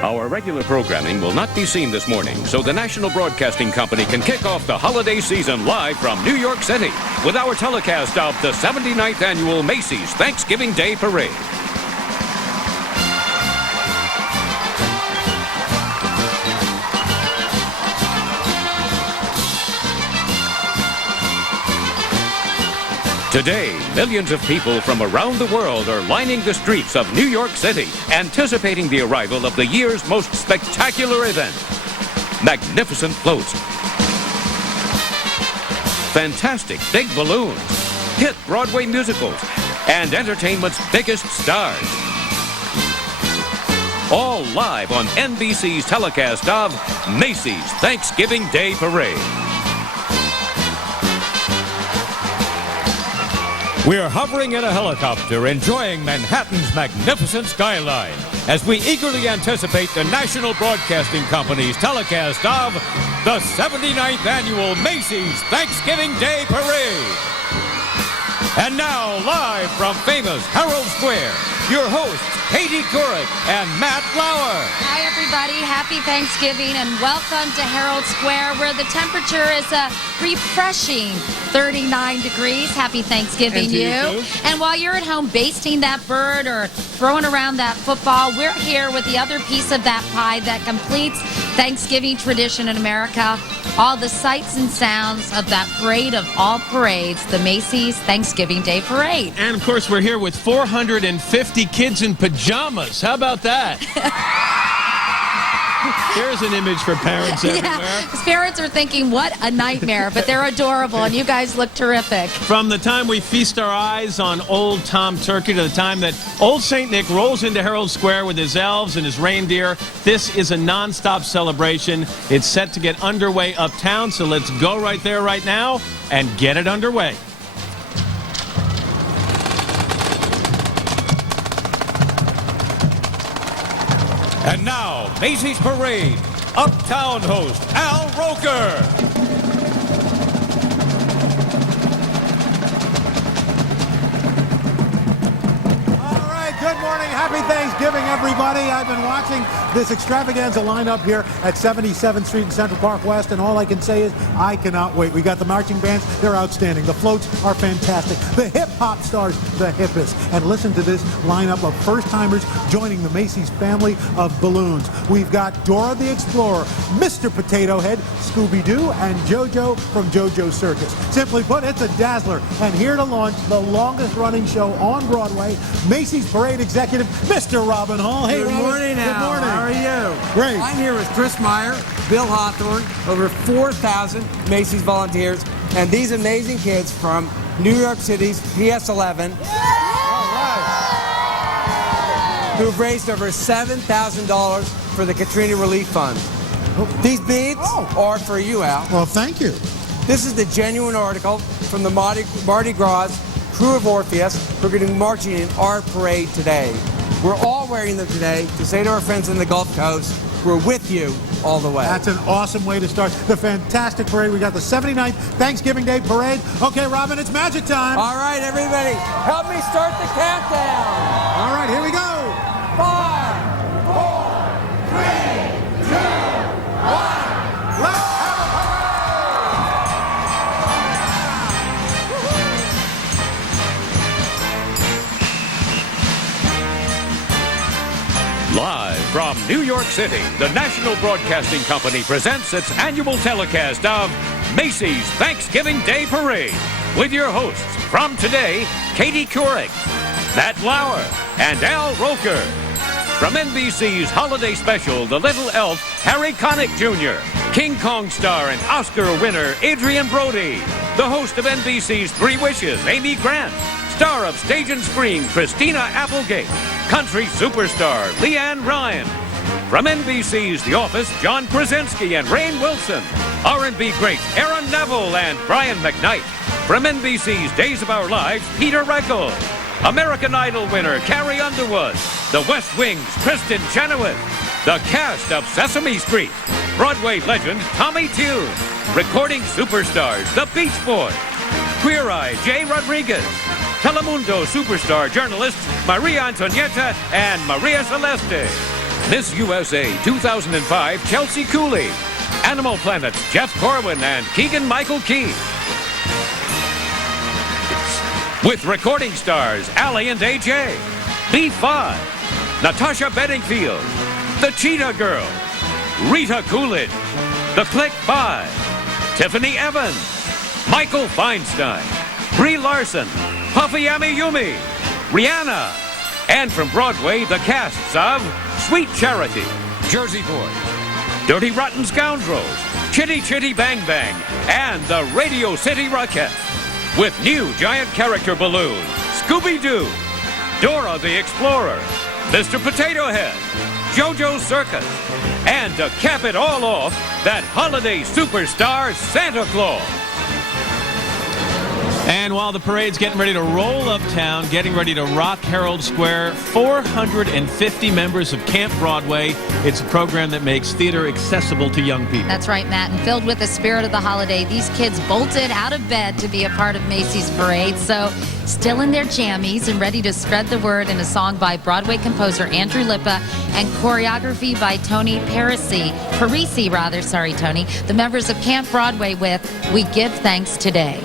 Our regular programming will not be seen this morning, so the National Broadcasting Company can kick off the holiday season live from New York City with our telecast of the 79th Annual Macy's Thanksgiving Day Parade. Today, millions of people from around the world are lining the streets of New York City, anticipating the arrival of the year's most spectacular event. Magnificent floats, fantastic big balloons, hit Broadway musicals, and entertainment's biggest stars. All live on NBC's telecast of Macy's Thanksgiving Day Parade. We're hovering in a helicopter, enjoying Manhattan's magnificent skyline as we eagerly anticipate the National Broadcasting Company's telecast of the 79th Annual Macy's Thanksgiving Day Parade. And now, live from famous Herald Square, your hosts, Katie Couric and Matt Lauer. Hi, everybody. Happy Thanksgiving and welcome to Herald Square, where the temperature is a refreshing 39 degrees. Happy Thanksgiving, you. And while you're at home basting that bird or throwing around that football, we're here with the other piece of that pie that completes Thanksgiving tradition in America. All the sights and sounds of that parade of all parades, the Macy's Thanksgiving Day Parade. And, of course, we're here with 450 kids in pajamas. How about that? Here's an image for parents everywhere. Yeah, parents are thinking, what a nightmare, but they're adorable, and you guys look terrific. From the time we feast our eyes on old Tom Turkey to the time that old St. Nick rolls into Herald Square with his elves and his reindeer, this is a nonstop celebration. It's set to get underway uptown, so let's go right there right now and get it underway. And now, Macy's Parade, Uptown host Al Roker. Good morning. Happy Thanksgiving, everybody. I've been watching this extravaganza lineup here at 77th Street and Central Park West, and all I can say is I cannot wait. We got the marching bands. They're outstanding. The floats are fantastic. The hip-hop stars, the hippest. And listen to this lineup of first-timers joining the Macy's family of balloons. We've got Dora the Explorer, Mr. Potato Head, Scooby-Doo, and JoJo from JoJo's Circus. Simply put, it's a dazzler. And here to launch the longest-running show on Broadway, Macy's Parade Executive, Mr. Robin Hall. Hey, Good morning, Al. Good morning. How are you? Great. I'm here with Chris Meyer, Bill Hawthorne, over 4,000 Macy's volunteers, and these amazing kids from New York City's PS11, who've raised over $7,000 for the Katrina Relief Fund. These beads are for you, Al. Well, thank you. This is the genuine article from the Mardi Gras crew of Orpheus who are going to be marching in our parade today. We're all wearing them today to say to our friends in the Gulf Coast, we're with you all the way. That's an awesome way to start the fantastic parade. We got the 79th Thanksgiving Day Parade. Okay, Robin, it's magic time. All right, everybody, help me start the countdown. All right, here we go. 5, 4, 3, 2, 1. Let's have a parade! Live from New York City, the National Broadcasting Company presents its annual telecast of Macy's Thanksgiving Day Parade with your hosts from today, Katie Couric, Matt Lauer, and Al Roker. From NBC's holiday special, The Little Elf, Harry Connick Jr., King Kong star and Oscar winner Adrian Brody, the host of NBC's Three Wishes, Amy Grant, star of Stage and Screen, Christina Applegate, country superstar Leanne Ryan. From NBC's The Office, John Krasinski and Rainn Wilson. R&B greats Aaron Neville and Brian McKnight. From NBC's Days of Our Lives, Peter Reckles. American Idol winner Carrie Underwood. The West Wing's Kristen Chenoweth. The cast of Sesame Street. Broadway legend Tommy Tune. Recording superstars The Beach Boys. Queer Eye Jay Rodriguez. Telemundo superstar journalists Maria Antonietta and Maria Celeste. Miss USA 2005 Chelsea Cooley. Animal Planet's Jeff Corwin and Keegan-Michael Key. With recording stars Allie and AJ. B5. Natasha Bedingfield. The Cheetah Girl. Rita Coolidge. The Click 5. Tiffany Evans. Michael Feinstein. Brie Larson. Puffy Amiyumi. Rihanna. And from Broadway, the casts of Sweet Charity. Jersey Boys. Dirty Rotten Scoundrels. Chitty Chitty Bang Bang. And the Radio City Rockettes. With new giant character balloons, Scooby-Doo, Dora the Explorer, Mr. Potato Head, JoJo's Circus, and to cap it all off, that holiday superstar, Santa Claus. And while the parade's getting ready to roll uptown, getting ready to rock Herald Square, 450 members of Camp Broadway. It's a program that makes theater accessible to young people. That's right, Matt. And filled with the spirit of the holiday, these kids bolted out of bed to be a part of Macy's parade. So still in their jammies and ready to spread the word in a song by Broadway composer Andrew Lippa and choreography by Tony Parisi. Sorry, Tony. The members of Camp Broadway with We Give Thanks Today.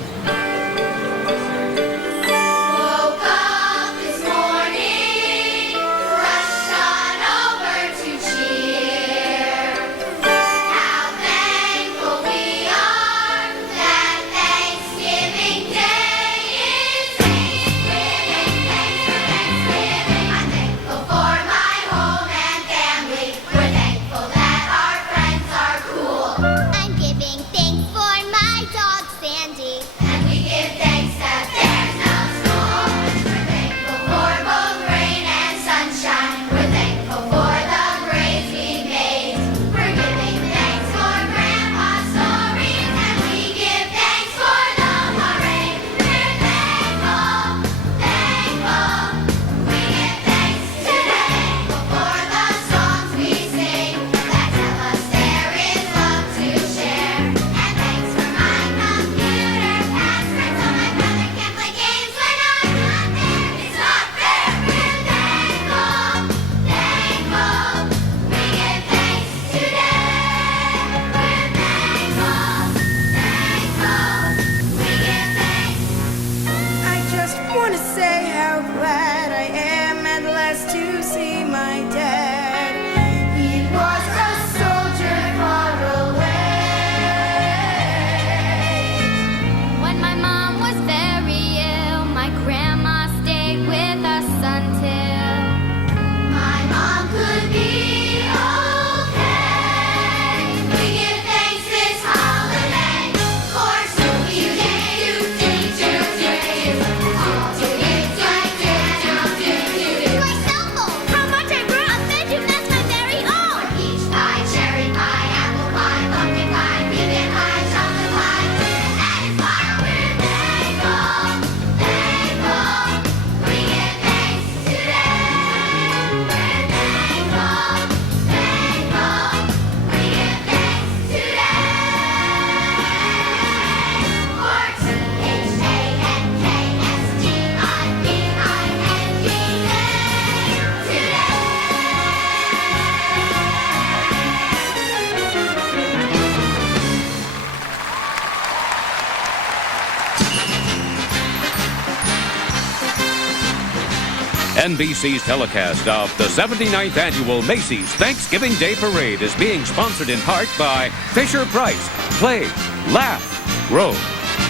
NBC's telecast of the 79th Annual Macy's Thanksgiving Day Parade is being sponsored in part by Fisher-Price, Play, Laugh, Grow,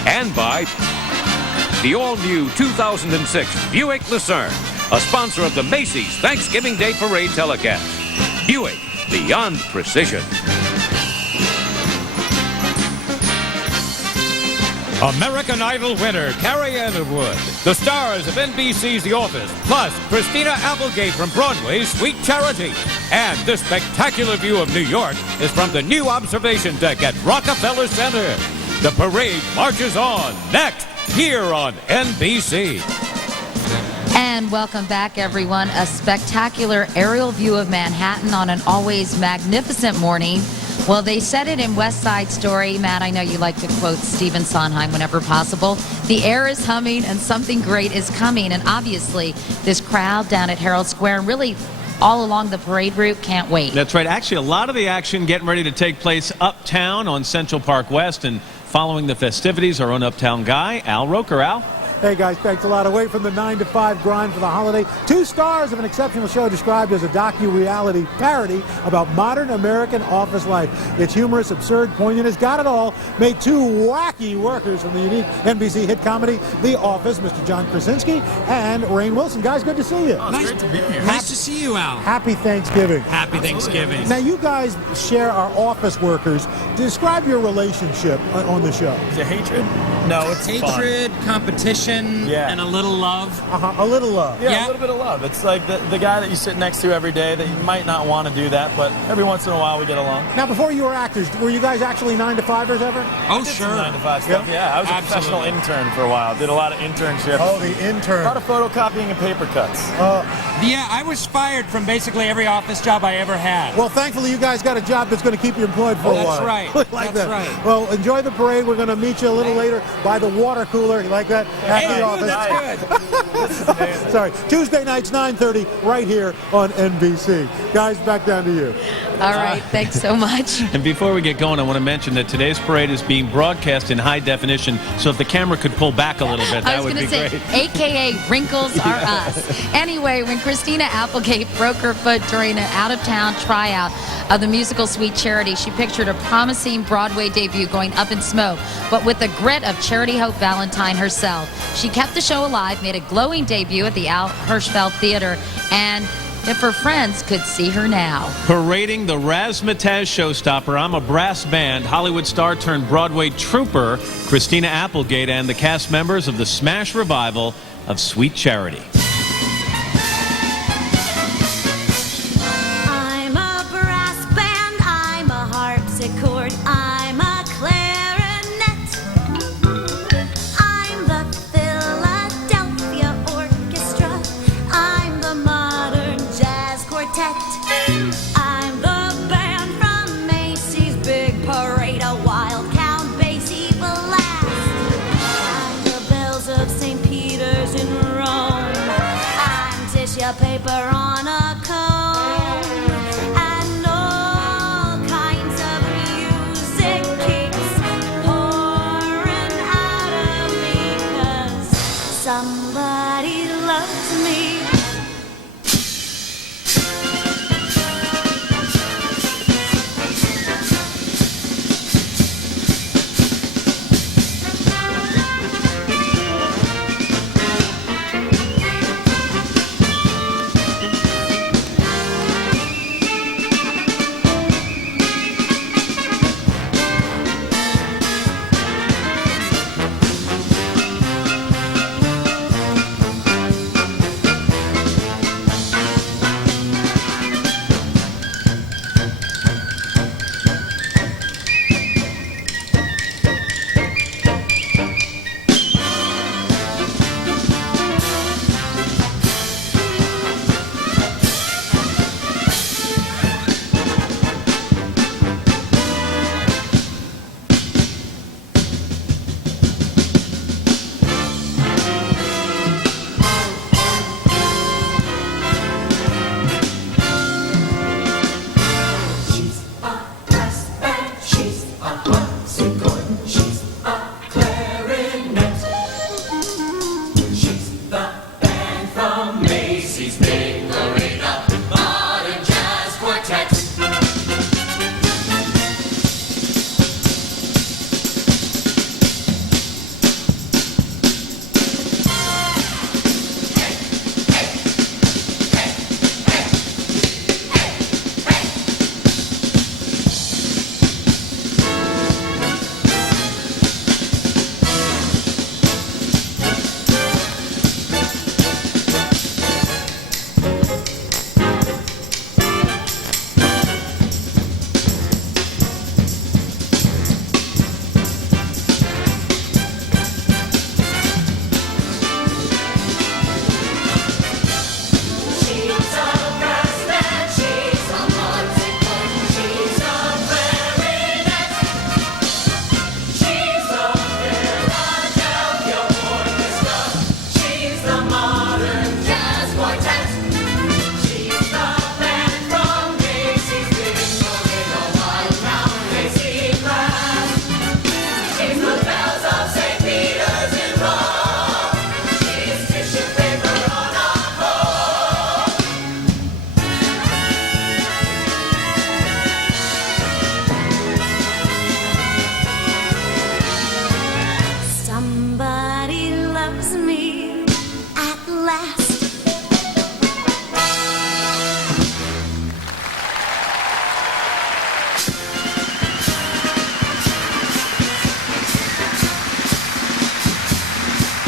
and by the all-new 2006 Buick Lucerne, a sponsor of the Macy's Thanksgiving Day Parade telecast. Buick, beyond precision. American Idol winner Carrie Underwood, the stars of NBC's The Office, plus Christina Applegate from Broadway's Sweet Charity. And this spectacular view of New York is from the new observation deck at Rockefeller Center. The parade marches on next here on NBC. And welcome back, everyone. A spectacular aerial view of Manhattan on an always magnificent morning. Well, they said it in West Side Story. Matt, I know you like to quote Stephen Sondheim whenever possible. The air is humming and something great is coming. And obviously, this crowd down at Herald Square, and really all along the parade route. Can't wait. That's right. Actually, a lot of the action getting ready to take place uptown on Central Park West, and following the festivities, our own uptown guy, Al Roker. Al? Hey guys, thanks a lot. Away from the 9 to 5 grind for the holiday, 2 stars of an exceptional show described as a docu-reality parody about modern American office life. It's humorous, absurd, poignant, it's got it all. Made 2 wacky workers from the unique NBC hit comedy The Office, Mr. John Krasinski and Rainn Wilson. Guys, good to see you. Oh, it's great to be here. Nice to see you, Al. Happy Thanksgiving. Happy Thanksgiving. Now, you guys share our office workers. Describe your relationship on the show. Is it hatred? No, it's hatred, competition, and a little love. A little love. Yeah, a little bit of love. It's like the guy that you sit next to every day that you might not want to do that, but every once in a while we get along. Now, before you were actors, were you guys actually 9 to 5ers ever? Oh, Did sure. some 9 to 5 stuff. Yeah, I was a professional intern for a while. Did a lot of internships. Oh, the intern. A lot of photocopying and paper cuts. Yeah, I was fired from basically every office job I ever had. Well, thankfully, you guys got a job that's going to keep you employed for a while. That's right. Like That's that. right. Well, enjoy the parade. We're going to meet you a little later by the water cooler. You like that? At the office. That's good. Sorry. Tuesday nights, 9:30, right here on NBC. Guys, back down to you. All right. Thanks so much. And before we get going, I want to mention that today's parade is being broadcast in high definition, so if the camera could pull back a little bit, that would be great. AKA wrinkles are us. Anyway, when Christina Applegate broke her foot during an out-of-town tryout of the musical Sweet Charity, she pictured a promising Broadway debut going up in smoke, but with the grit of Charity Hope Valentine herself. She kept the show alive, made a glowing debut at the Al Hirschfeld Theater, and if her friends could see her now. Parading the Razzmatazz showstopper, I'm a Brass Band, Hollywood star turned Broadway trooper, Christina Applegate, and the cast members of the smash revival of Sweet Charity. I'm a brass band, I'm a harpsichord, I'm a clarinet. I'm the Philadelphia Orchestra, I'm the modern jazz quartet. I'm the band from Macy's Big Parade, a wild Count Basie blast. I'm the bells of St. Peter's in Rome. I'm tissue paper on a cone, and all kinds of music keeps pouring out of me, 'cause somebody loves me.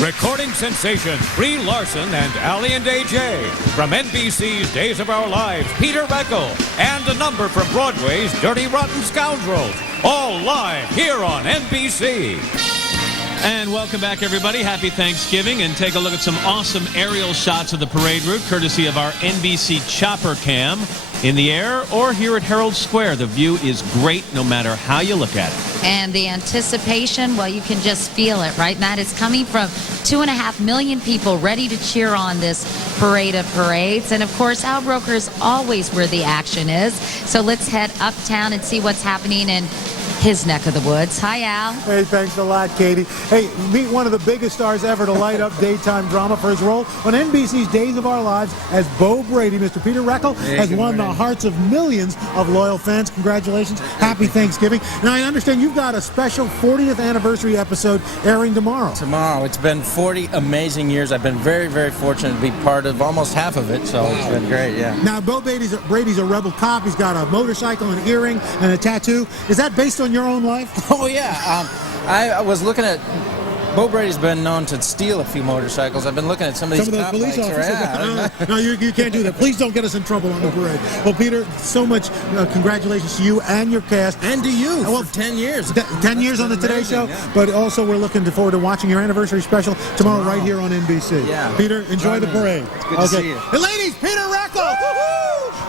Recording sensations Brie Larson and Allie and AJ. From NBC's Days of Our Lives, Peter Reckel. And a number from Broadway's Dirty Rotten Scoundrels. All live here on NBC. And welcome back, everybody. Happy Thanksgiving. And take a look at some awesome aerial shots of the parade route, courtesy of our NBC Chopper Cam. In the air or here at Herald Square, the view is great no matter how you look at it. And the anticipation, well, you can just feel it, right, Matt? It's coming from 2.5 million people ready to cheer on this parade of parades. And, of course, Al Roker is always where the action is. So let's head uptown and see what's happening in his neck of the woods. Hi, Al. Hey, thanks a lot, Katie. Hey, meet one of the biggest stars ever to light up daytime drama for his role on NBC's Days of Our Lives as Bo Brady. Mr. Peter Reckel has won the hearts of millions of loyal fans. Congratulations. Happy Thanksgiving. Now, I understand you've got a special 40th anniversary episode airing tomorrow. Tomorrow. It's been 40 amazing years. I've been very, very fortunate to be part of almost half of it, so it's been great, yeah. Now, Bo Brady's a rebel cop. He's got a motorcycle, an earring, and a tattoo. Is that based on your own life? Oh, yeah. I was looking at... Bo Brady's been known to steal a few motorcycles. I've been looking at some of these those cop police bikes. officers. No, you can't do that. Please don't get us in trouble on the parade. Well, Peter, so much congratulations to you and your cast. And to you well, for 10 years. 10 years on the Today Show. Yeah. But also we're looking forward to watching your anniversary special tomorrow right here on NBC. Yeah. Peter, enjoy the parade. It's good to see you. And ladies, Peter Reckel!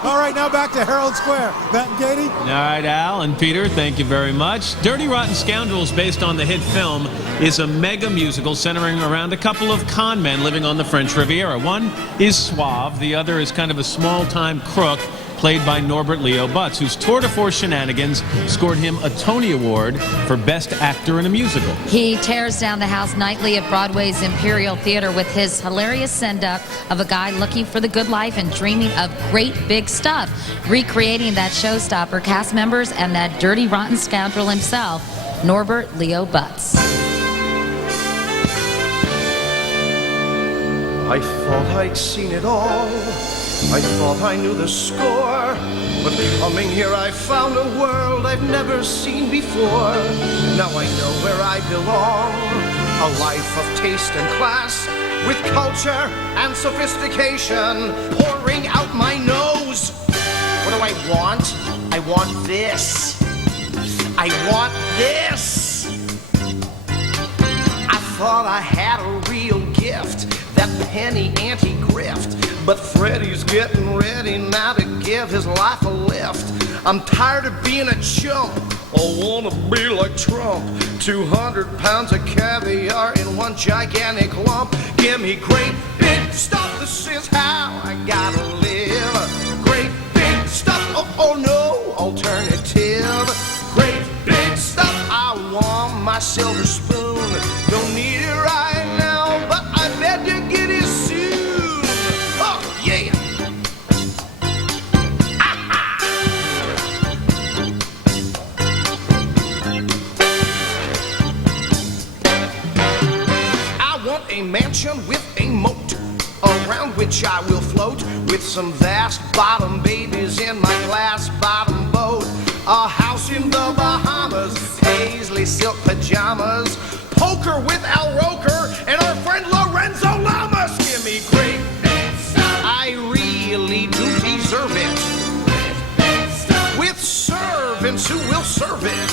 All right, now back to Herald Square. Matt and Katie? All right, Al and Peter, thank you very much. Dirty Rotten Scoundrels, based on the hit film, is a mega musical centering around a couple of con men living on the French Riviera. One is suave, the other is kind of a small-time crook, played by Norbert Leo Butz, whose tour de force shenanigans scored him a Tony Award for Best Actor in a Musical. He tears down the house nightly at Broadway's Imperial Theater with his hilarious send-up of a guy looking for the good life and dreaming of great big stuff, recreating that showstopper, cast members, and that dirty rotten scoundrel himself, Norbert Leo Butz. I thought I'd seen it all. I thought I knew the score. But coming here I found a world I've never seen before. Now I know where I belong. A life of taste and class, with culture and sophistication pouring out my nose. What do I want? I want this. I want this. I thought I had a real gift, that penny anti-grift. But Freddie's getting ready now to give his life a lift. I'm tired of being a chump. I wanna be like Trump. 200 pounds of caviar in one gigantic lump. Give me great big stuff. This is how I gotta live. Great big stuff. Oh no, alternative. Great big stuff. I want my silver spoon. Don't need it right now, but I bet you get it soon. Oh, yeah. I want a mansion with a moat, around which I will float, with some vast bottom babies in my glass bottom boat. A house in the Bahamas, paisley silk pajamas, poker with Al Roker and our friend Lorenzo Lamas. Give me great big stuff. I really do deserve it. With servants who will serve it.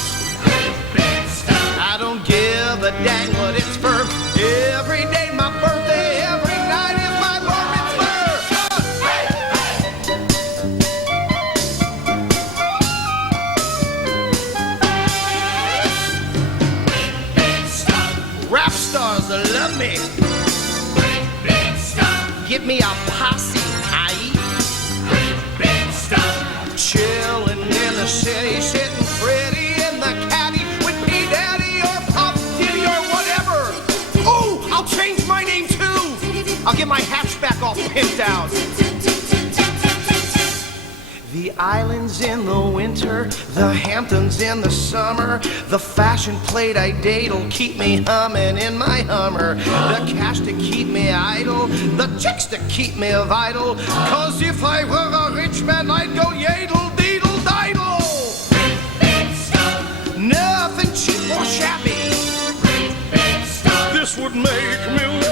I don't give a dang what it's for. Every day my birthday, every night is my bar mitzvah. Rap stars love me. Get me a posse, chillin' in the city, sitting pretty in the caddy with P Daddy or Pop Diddy or whatever. Oh, I'll change my name too. I'll get my hatchback all pimped out. The islands in the winter, the Hamptons in the summer, the fashion plate I date'll keep me humming in my Hummer. The cash to keep me idle, the chicks to keep me vital. 'Cause if I were a rich man, I'd go yadle, deedle, diddle. Nothing cheap or shabby. This would make me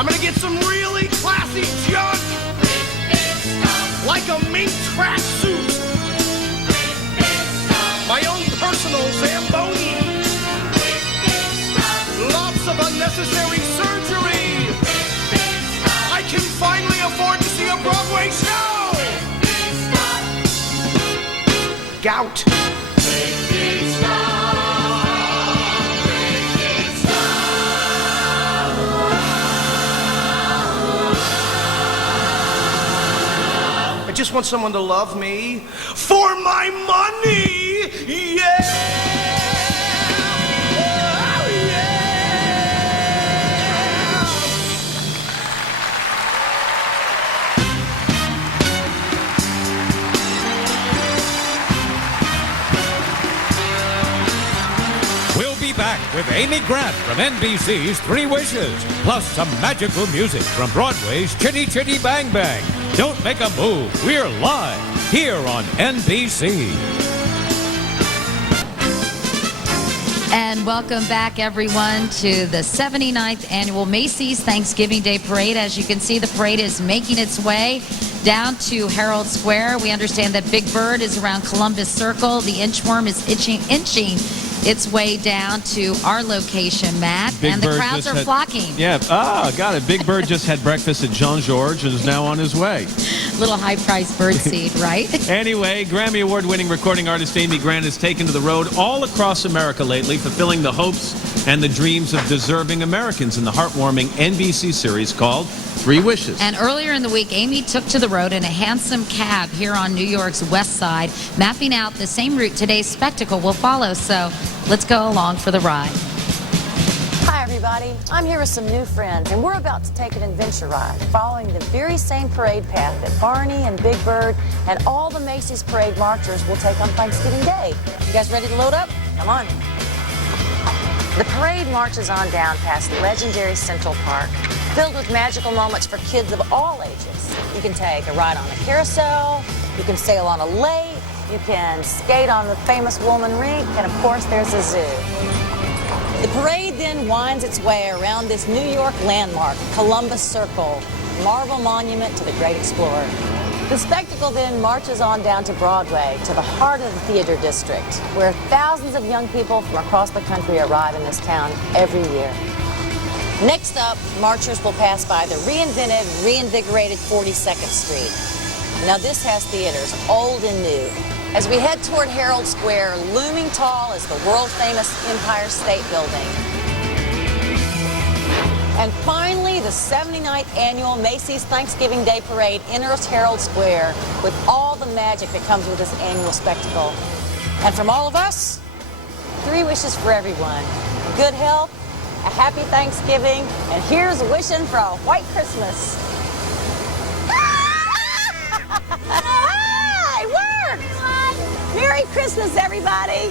I'm gonna get some really classy junk, like a mink track suit, my own personal Zamboni, lots of unnecessary surgery. I can finally afford to see a Broadway show. Gout. I just want someone to love me for my money. Yeah. Oh, yeah. We'll be back with Amy Grant from NBC's Three Wishes, plus some magical music from Broadway's Chitty Chitty Bang Bang. Don't make a move. We're live here on NBC. And welcome back, everyone, to the 79th Annual Macy's Thanksgiving Day Parade. As you can see, the parade is making its way down to Herald Square. We understand that Big Bird is around Columbus Circle. The inchworm is inching its way down to our location, Matt. And the crowds are flocking. Yeah, got it. Big Bird just had breakfast at Jean-Georges and is now on his way. Little high-priced bird seed, right? Anyway, Grammy Award-winning recording artist Amy Grant has taken to the road all across America lately, fulfilling the hopes and the dreams of deserving Americans in the heartwarming NBC series called Three Wishes. And earlier in the week, Amy took to the road in a handsome cab here on New York's West Side, mapping out the same route today's spectacle will follow. So let's go along for the ride. Hi, everybody. I'm here with some new friends, and we're about to take an adventure ride following the very same parade path that Barney and Big Bird and all the Macy's parade marchers will take on Thanksgiving Day. You guys ready to load up? Come on. The parade marches on down past legendary Central Park, filled with magical moments for kids of all ages. You can take a ride on a carousel, you can sail on a lake, you can skate on the famous Woolman Rink, and of course there's a zoo. The parade then winds its way around this New York landmark, Columbus Circle, marble monument to the great explorer. The spectacle then marches on down to Broadway, to the heart of the theater district, where thousands of young people from across the country arrive in this town every year. Next up, marchers will pass by the reinvented, reinvigorated 42nd Street. Now this has theaters, old and new. As we head toward Herald Square, looming tall is the world-famous Empire State Building. And finally, the 79th Annual Macy's Thanksgiving Day Parade enters Herald Square with all the magic that comes with this annual spectacle. And from all of us, 3 wishes for everyone. Good health, a happy Thanksgiving, and here's wishing for a white Christmas. Hi, work! Merry Christmas, everybody!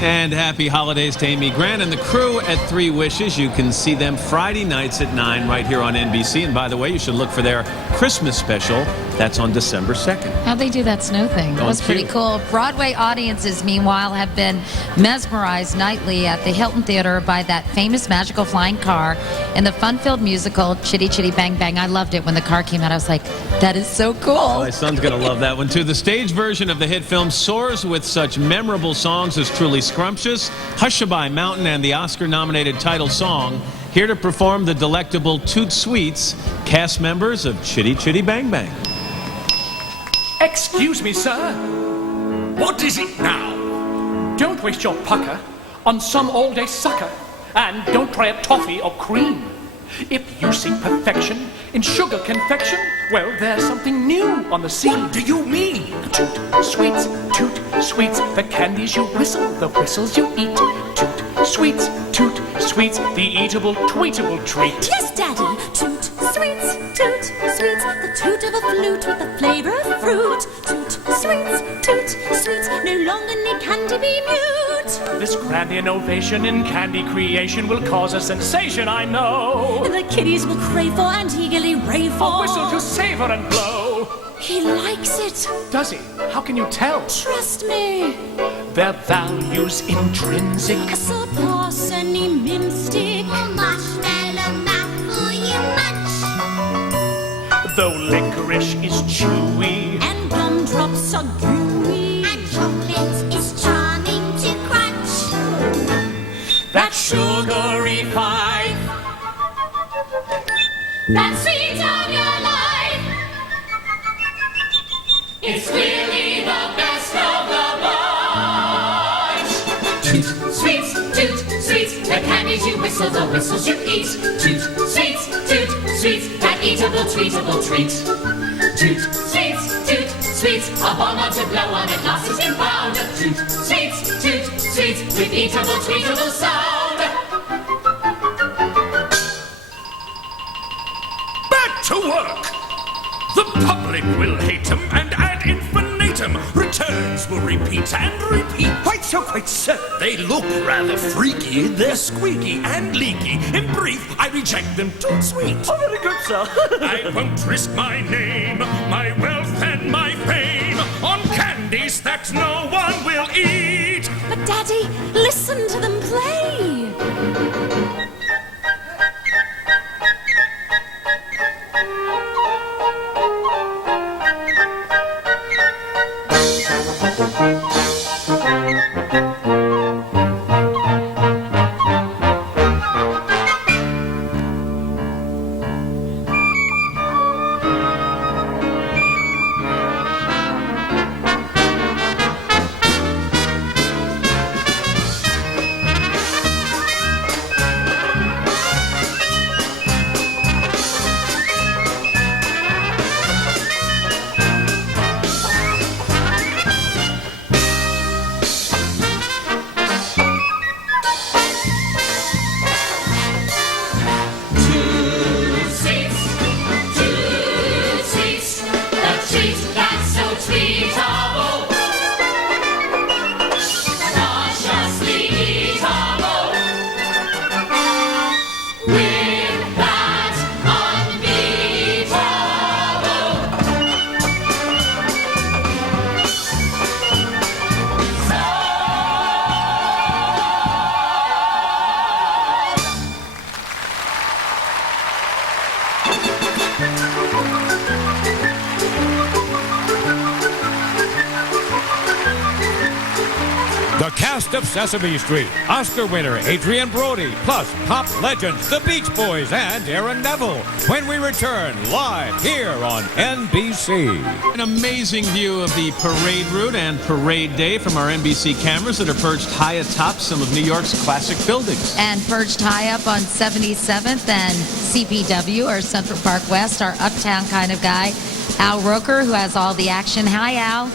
And happy holidays to Amy Grant and the crew at Three Wishes. You can see them Friday nights at 9 right here on NBC. And by the way, you should look for their Christmas special. That's on December 2nd. How'd they do that snow thing? That was pretty cool. Broadway audiences, meanwhile, have been mesmerized nightly at the Hilton Theater by that famous magical flying car in the fun-filled musical Chitty Chitty Bang Bang. I loved it when the car came out. I was like, that is so cool. Oh, my son's going to love that one, too. The stage version of the hit film soars with such memorable songs as Truly Scrumptious, Hushabye Mountain, and the Oscar-nominated title song. Here to perform the delectable Toot Sweets, cast members of Chitty Chitty Bang Bang. Excuse me, sir. What is it now? Don't waste your pucker on some all-day sucker. And don't try a toffee or cream. If you seek perfection in sugar confection, well, there's something new on the scene. What do you mean? Toot sweets, the candies you whistle, the whistles you eat. Toot sweets, the eatable, tweetable treat. Yes, Daddy. Toot sweets, the toot of a flute with the flavor of fruit. Toot sweets, no longer need candy be mute. This grand innovation in candy creation will cause a sensation, I know. The kiddies will crave for and eagerly rave for. A whistle to savor and blow. He likes it. Does he? How can you tell? Trust me. Their value's intrinsic. Surpass any minstick. A marshmallow mouth for though licorice is chewy. And gumdrops are gooey. And chocolate is charming to crunch. That sugary five, That sweet of your life. it's really the best of the bunch. Toot, sweets, the candies you whistle, the whistles you eat. Toot, sweets, that eatable, treatable treat. Toot, sweets, a bonbon to blow on and glasses in pound. Toot, sweets, with eatable, treatable sound. Back to work! The public will hate 'em, and ad infinitum returns will repeat and repeat. Quite so, they look rather freaky. They're squeaky and leaky. In brief, I reject them too sweet. Oh, very good, sir. I won't risk my name, my wealth and my fame on candies that no one will eat. But Daddy, listen to them play. The cast of Sesame Street, Oscar winner Adrian Brody, plus pop legends The Beach Boys and Aaron Neville, when we return live here on NBC. An amazing view of the parade route and parade day from our NBC cameras that are perched high atop some of New York's classic buildings. And perched high up on 77th and CPW, or Central Park West, our uptown kind of guy, Al Roker, who has all the action. Hi, Al.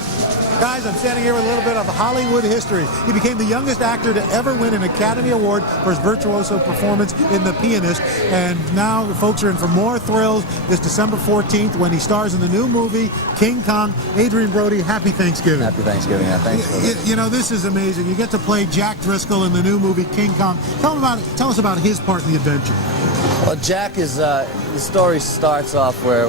Guys, I'm standing here with a little bit of Hollywood history. He became the youngest actor to ever win an Academy Award for his virtuoso performance in The Pianist. And now folks are in for more thrills this December 14th when he stars in the new movie, King Kong. Adrian Brody, happy Thanksgiving. Happy Thanksgiving. Yeah, thanks. You know, this is amazing. You get to play Jack Driscoll in the new movie, King Kong. Tell us about his part in the adventure. Well, Jack is, the story starts off where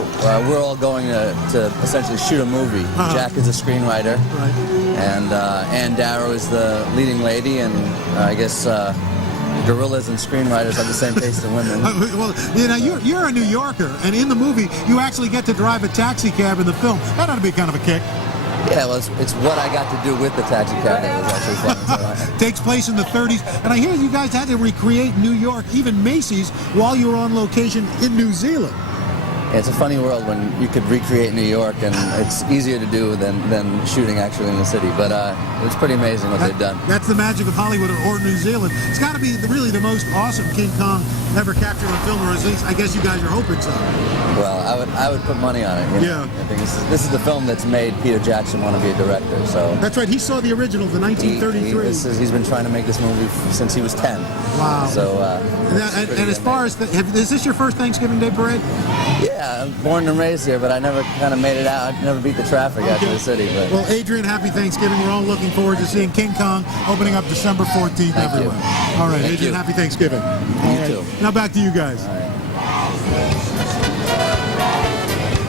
we're all going to essentially shoot a movie. Jack is a screenwriter, right, and Ann Darrow is the leading lady, and I guess gorillas and screenwriters have the same taste in women. Well, you know, you're a New Yorker, and in the movie, you actually get to drive a taxi cab in the film. That ought to be kind of a kick. Yeah, well, it's what I got to do with the taxi cab that was actually fun. So Takes place in the 30s, and I hear you guys had to recreate New York, even Macy's, while you were on location in New Zealand. It's a funny world when you could recreate New York, and it's easier to do than shooting actually in the city. But it's pretty amazing what they've done. That's the magic of Hollywood or New Zealand. It's got to be really the most awesome King Kong ever captured on film, or at least I guess you guys are hoping so. Well, I would put money on it. You know? Yeah. I think this is the film that's made Peter Jackson want to be a director. So that's right. He saw the original, the 1933. He's been trying to make this movie since he was 10. Wow. So and as far as is this your first Thanksgiving Day parade? Yeah, I'm born and raised here, but I never kind of made it out. I never beat the traffic out to the city. But well, Adrian, happy Thanksgiving. We're all looking forward to seeing King Kong opening up December 14th everywhere. All right, Adrian, happy Thanksgiving. You too. Now back to you guys. All right.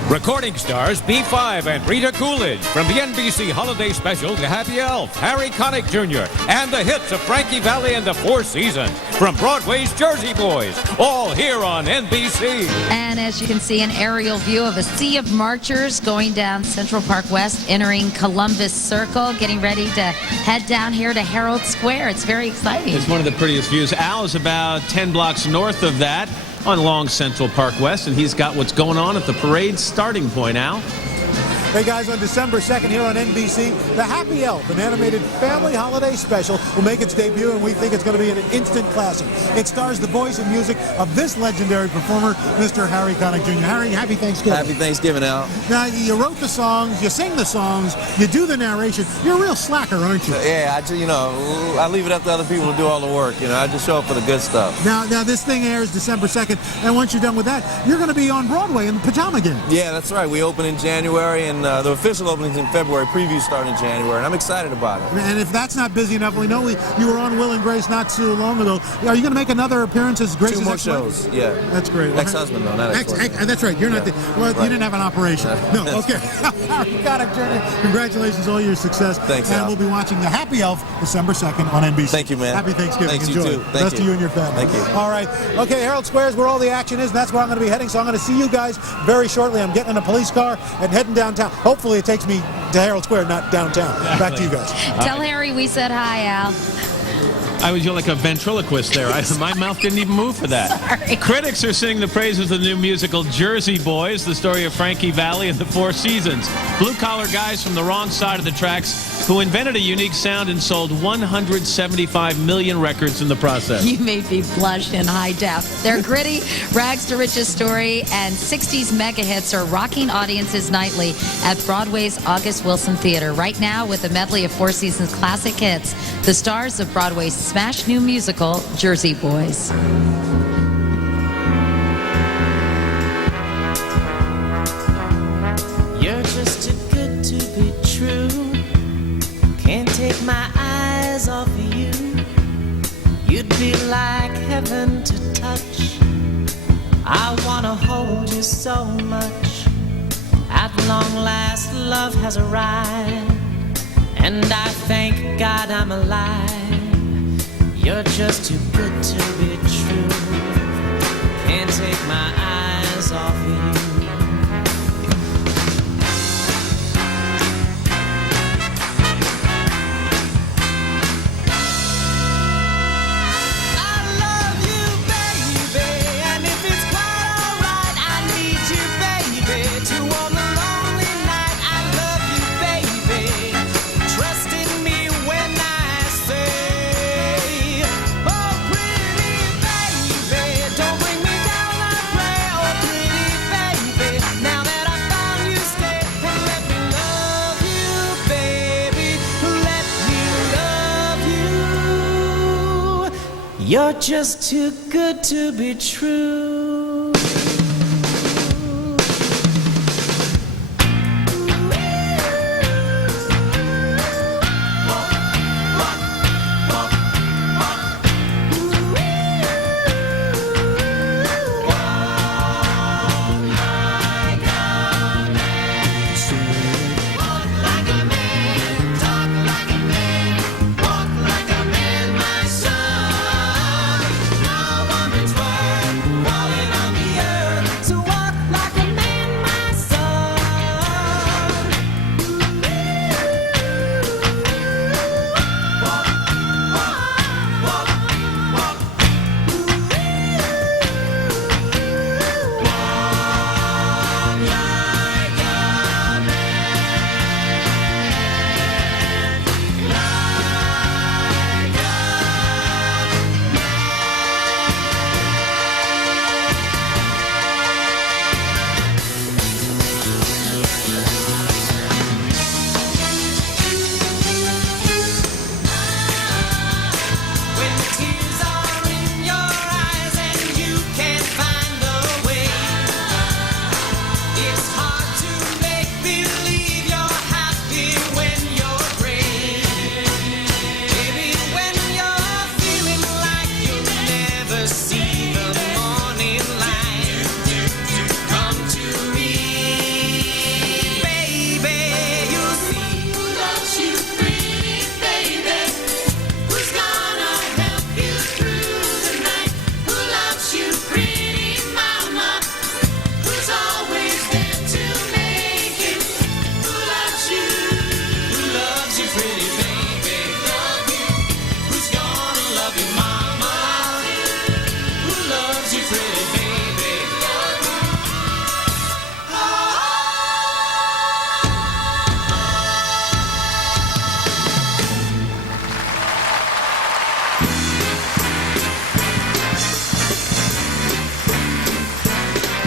Recording stars B5 and Rita Coolidge. From the NBC Holiday Special to Happy Elf, Harry Connick Jr., and the hits of Frankie Valli and the Four Seasons. From Broadway's Jersey Boys, all here on NBC. And as you can see, an aerial view of a sea of marchers going down Central Park West, entering Columbus Circle, getting ready to head down here to Herald Square. It's very exciting. It's one of the prettiest views. Al is about 10 blocks north of that on Long Central Park West, and he's got what's going on at the parade starting point, Al. Hey guys, on December 2nd here on NBC, The Happy Elf, an animated family holiday special, will make its debut, and we think it's going to be an instant classic. It stars the voice and music of this legendary performer, Mr. Harry Connick Jr. Harry, happy Thanksgiving. Happy Thanksgiving, Al. Now, you wrote the songs, you sing the songs, you do the narration. You're a real slacker, aren't you? Yeah, I leave it up to other people to do all the work. I just show up for the good stuff. Now this thing airs December 2nd, and once you're done with that, you're going to be on Broadway in Pajama Game. Yeah, that's right. We open in January, and the official opening's in February. Previews start in January, and I'm excited about it. And if that's not busy enough, we know you were on Will and Grace not too long ago. Are you going to make another appearance as Grace's 2 more ex-wife? shows, yeah. That's great. Ex-husband, though, not ex-wife. That's right. You're not the... Well, you didn't have an operation. No, okay. Harry Connick Jr., congratulations on all your success. Thanks, And Al. we'll be watching The Happy Elf December 2nd on NBC. Thank you, man. Happy Thanksgiving. Thanks, Enjoy. you too. Thank Best you. to you and your family. Thank you. All right. Okay, Herald Square is where all the action is, and that's where I'm going to be heading. So I'm going to see you guys very shortly. I'm getting in a police car and heading downtown. Hopefully it takes me to Herald Square, not downtown. Back to you guys. Tell Harry we said hi, Al. I was like a ventriloquist there. My mouth didn't even move for that. Sorry. Critics are singing the praises of the new musical Jersey Boys, the story of Frankie Valli and the Four Seasons. Blue-collar guys from the wrong side of the tracks who invented a unique sound and sold 175 million records in the process. You made me blush in high def. Their gritty, rags to riches story and 60s mega hits are rocking audiences nightly at Broadway's August Wilson Theater. Right now, with a medley of Four Seasons classic hits, the stars of Broadway's smash new musical, Jersey Boys. You're just too good to be true. Can't take my eyes off of you. You'd be like heaven to touch. I wanna hold you so much. At long last, love has arrived, and I thank God I'm alive. You're just too good to be true. Can't take my eyes off of you. You're just too good to be true. Walk like a man, my son. No woman's worth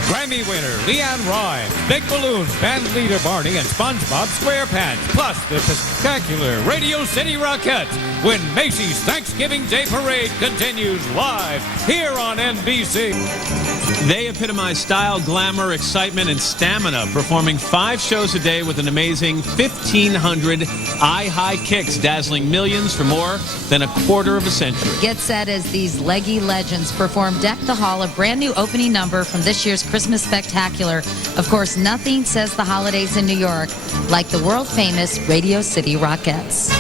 Grammy winner Leanne Rimes, Big Balloons band leader Barney, and SpongeBob SquarePants, plus the spectacular Radio City Rockettes when Macy's Thanksgiving Day Parade continues live here on NBC. They epitomize style, glamour, excitement, and stamina, performing 5 shows a day with an amazing 1,500 eye-high kicks, dazzling millions for more than a quarter of a century. Get set as these leggy legends perform Deck the Hall, a brand new opening number from this year's Christmas Spectacular. Of course, nothing says the holidays in New York like the world-famous Radio City Rockettes.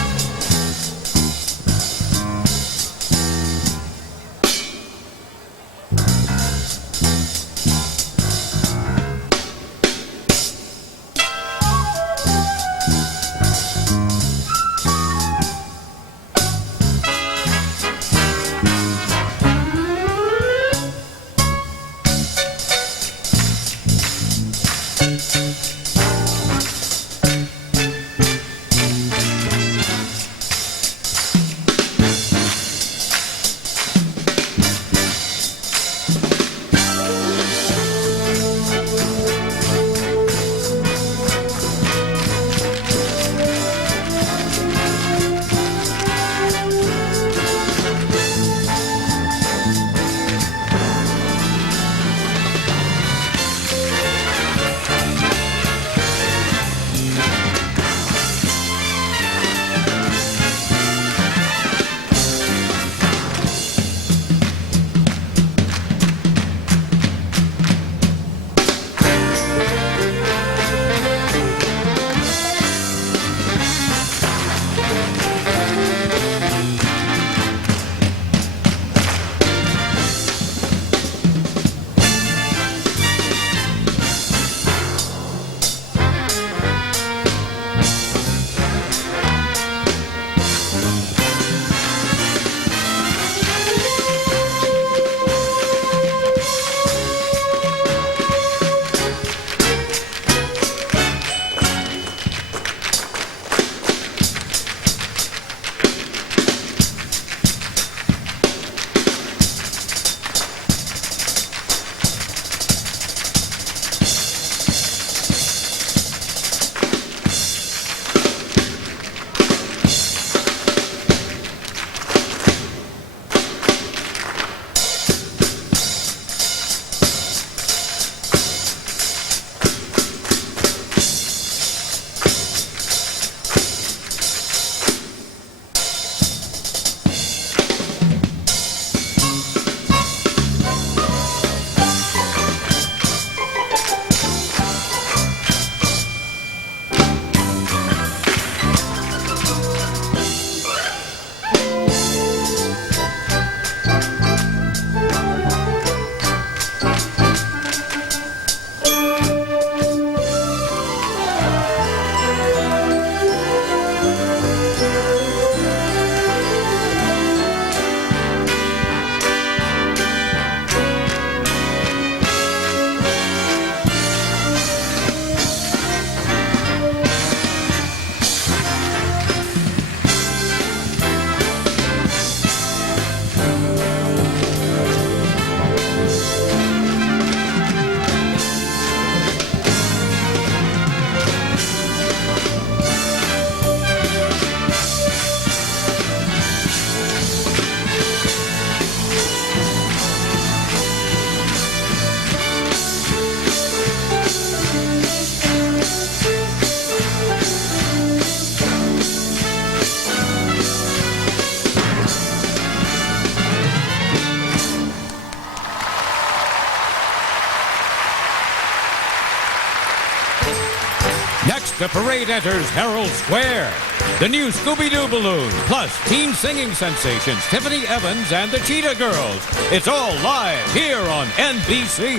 The parade enters Herald Square. The new Scooby-Doo balloon, plus teen singing sensations Tiffany Evans and the Cheetah Girls. It's all live here on NBC.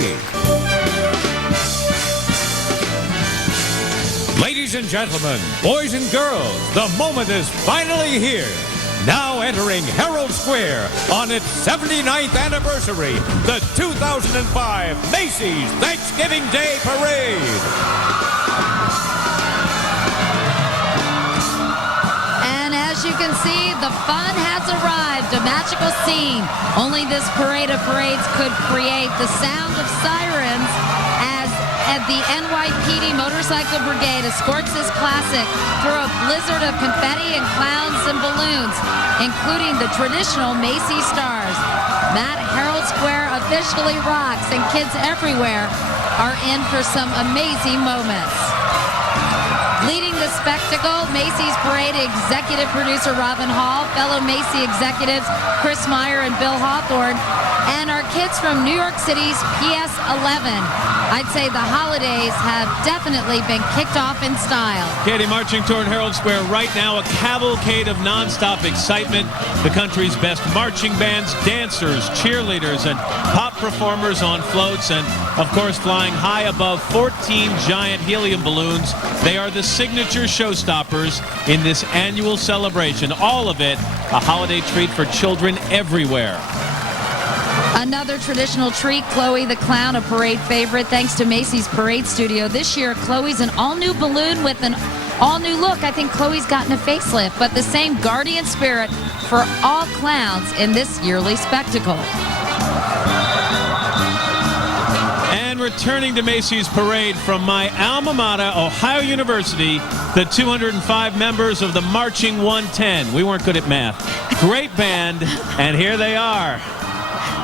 Ladies and gentlemen, boys and girls, the moment is finally here. Now entering Herald Square on its 79th anniversary, the 2005 Macy's Thanksgiving Day Parade. As you can see, the fun has arrived, a magical scene. Only this parade of parades could create the sound of sirens the NYPD Motorcycle Brigade escorts this classic through a blizzard of confetti and clowns and balloons, including the traditional Macy stars. Matt, Herald Square officially rocks, and kids everywhere are in for some amazing moments. Leading the spectacle, Macy's Parade executive producer Robin Hall, fellow Macy executives Chris Meyer and Bill Hawthorne, and our kids from New York City's PS 11. I'd say the holidays have definitely been kicked off in style. Katie, marching toward Herald Square right now, a cavalcade of nonstop excitement. The country's best marching bands, dancers, cheerleaders, and pop performers on floats, and of course flying high above 14 giant helium balloons. They are the signature showstoppers in this annual celebration. All of it a holiday treat for children everywhere. Another traditional treat, Chloe the Clown, a parade favorite thanks to Macy's Parade Studio. This year, Chloe's an all-new balloon with an all-new look. I think Chloe's gotten a facelift, but the same guardian spirit for all clowns in this yearly spectacle. And returning to Macy's Parade from my alma mater, Ohio University, the 205 members of the Marching 110. We weren't good at math. Great band, and here they are.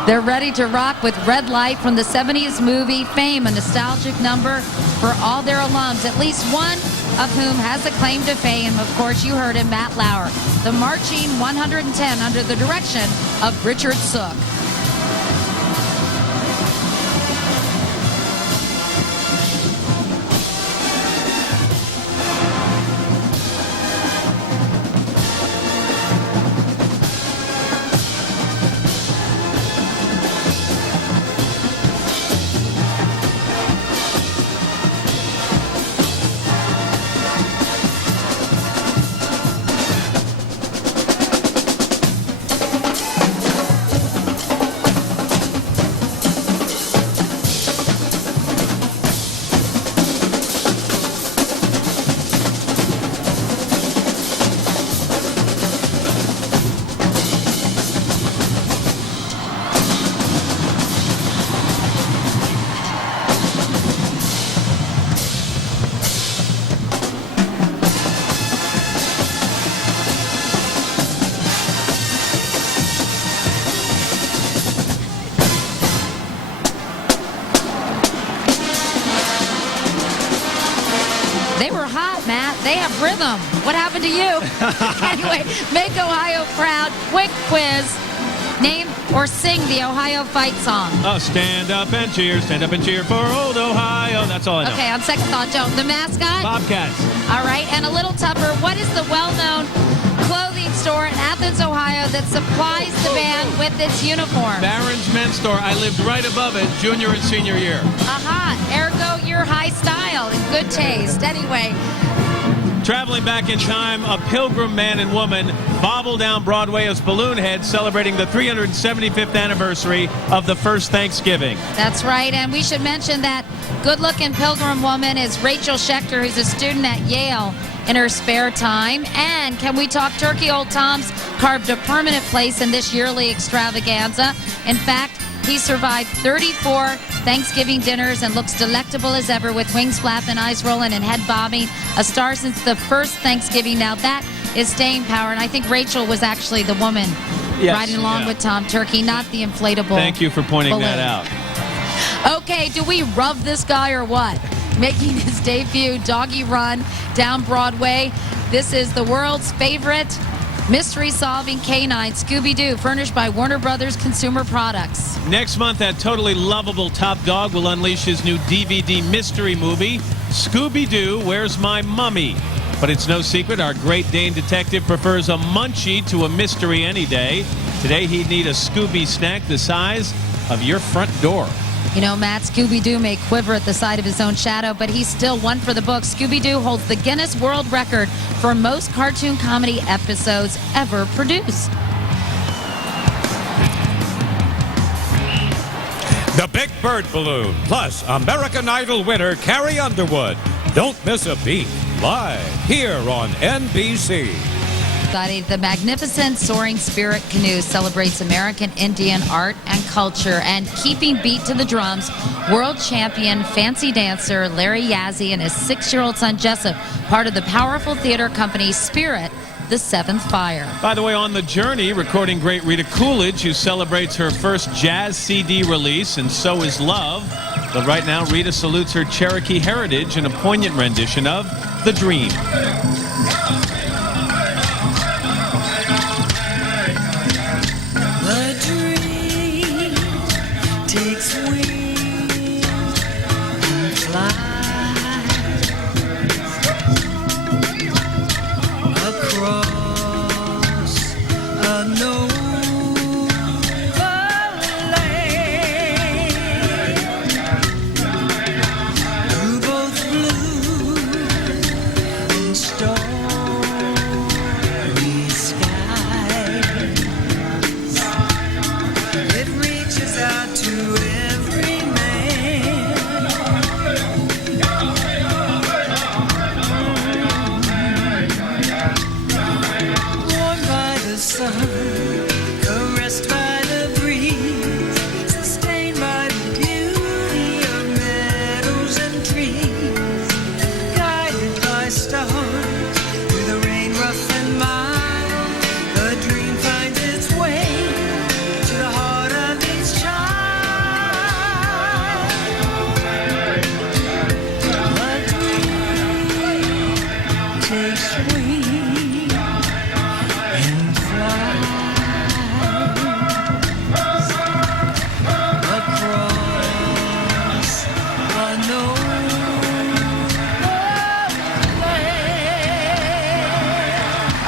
They're ready to rock with Red Light from the 70s movie Fame, a nostalgic number for all their alums, at least one of whom has a claim to fame. Of course, you heard him, Matt Lauer. The Marching 110 under the direction of Richard Sook. They were hot, Matt. They have rhythm. What happened to you? Anyway, make Ohio proud. Quick quiz. Name or sing the Ohio fight song. Oh, stand up and cheer for old Ohio. That's all I know. Okay, on second thought, don't. The mascot? Bobcats. All right, and a little tougher. What is the well-known clothing store in Athens, Ohio that supplies the band with its uniform? Barron's Men's Store. I lived right above it, junior and senior year. Aha, ergo your high style and good taste. Anyway. Traveling back in time, a pilgrim man and woman bobble down Broadway as balloon heads celebrating the 375th anniversary of the first Thanksgiving. That's right, and we should mention that good-looking pilgrim woman is Rachel Schechter, who's a student at Yale in her spare time. And can we talk turkey? Old Tom's carved a permanent place in this yearly extravaganza. In fact, he survived 34 Thanksgiving dinners and looks delectable as ever with wings flapping, eyes rolling, and head bobbing. A star since the first Thanksgiving. Now that is staying power, and I think Rachel was actually the woman riding along with Tom Turkey, not the inflatable Thank you for pointing balloon. that out. Okay, do we rub this guy or what? Making his debut, Doggy Run, down Broadway. This is the world's favorite mystery-solving canine, Scooby-Doo, furnished by Warner Brothers Consumer Products. Next month, that totally lovable top dog will unleash his new DVD mystery movie, Scooby-Doo, Where's My Mummy? But it's no secret, our Great Dane detective prefers a munchie to a mystery any day. Today, he'd need a Scooby snack the size of your front door. You know, Matt, Scooby-Doo may quiver at the sight of his own shadow, but he's still one for the books. Scooby-Doo holds the Guinness World Record for most cartoon comedy episodes ever produced. The Big Bird Balloon, plus American Idol winner Carrie Underwood. Don't miss a beat. Live here on NBC. everybody. The magnificent Soaring Spirit Canoe celebrates American Indian art and culture. And keeping beat to the drums, world champion fancy dancer Larry Yazzie and his 6-year-old son Jessup, part of the powerful theater company Spirit, the Seventh Fire. By the way, on the journey, recording great Rita Coolidge, who celebrates her first jazz CD release, and so is Love. But right now, Rita salutes her Cherokee heritage in a poignant rendition of The Dream. The dream takes wings and flies across a through both blue and stormy skies. It reaches out to every man. Warmed by the sun, caressed by the breeze, sustained by the beauty of meadows and trees, guided by stars through the rain rough and mild. The dream finds its way to the heart of each child. The dream takes wing and flies across unknown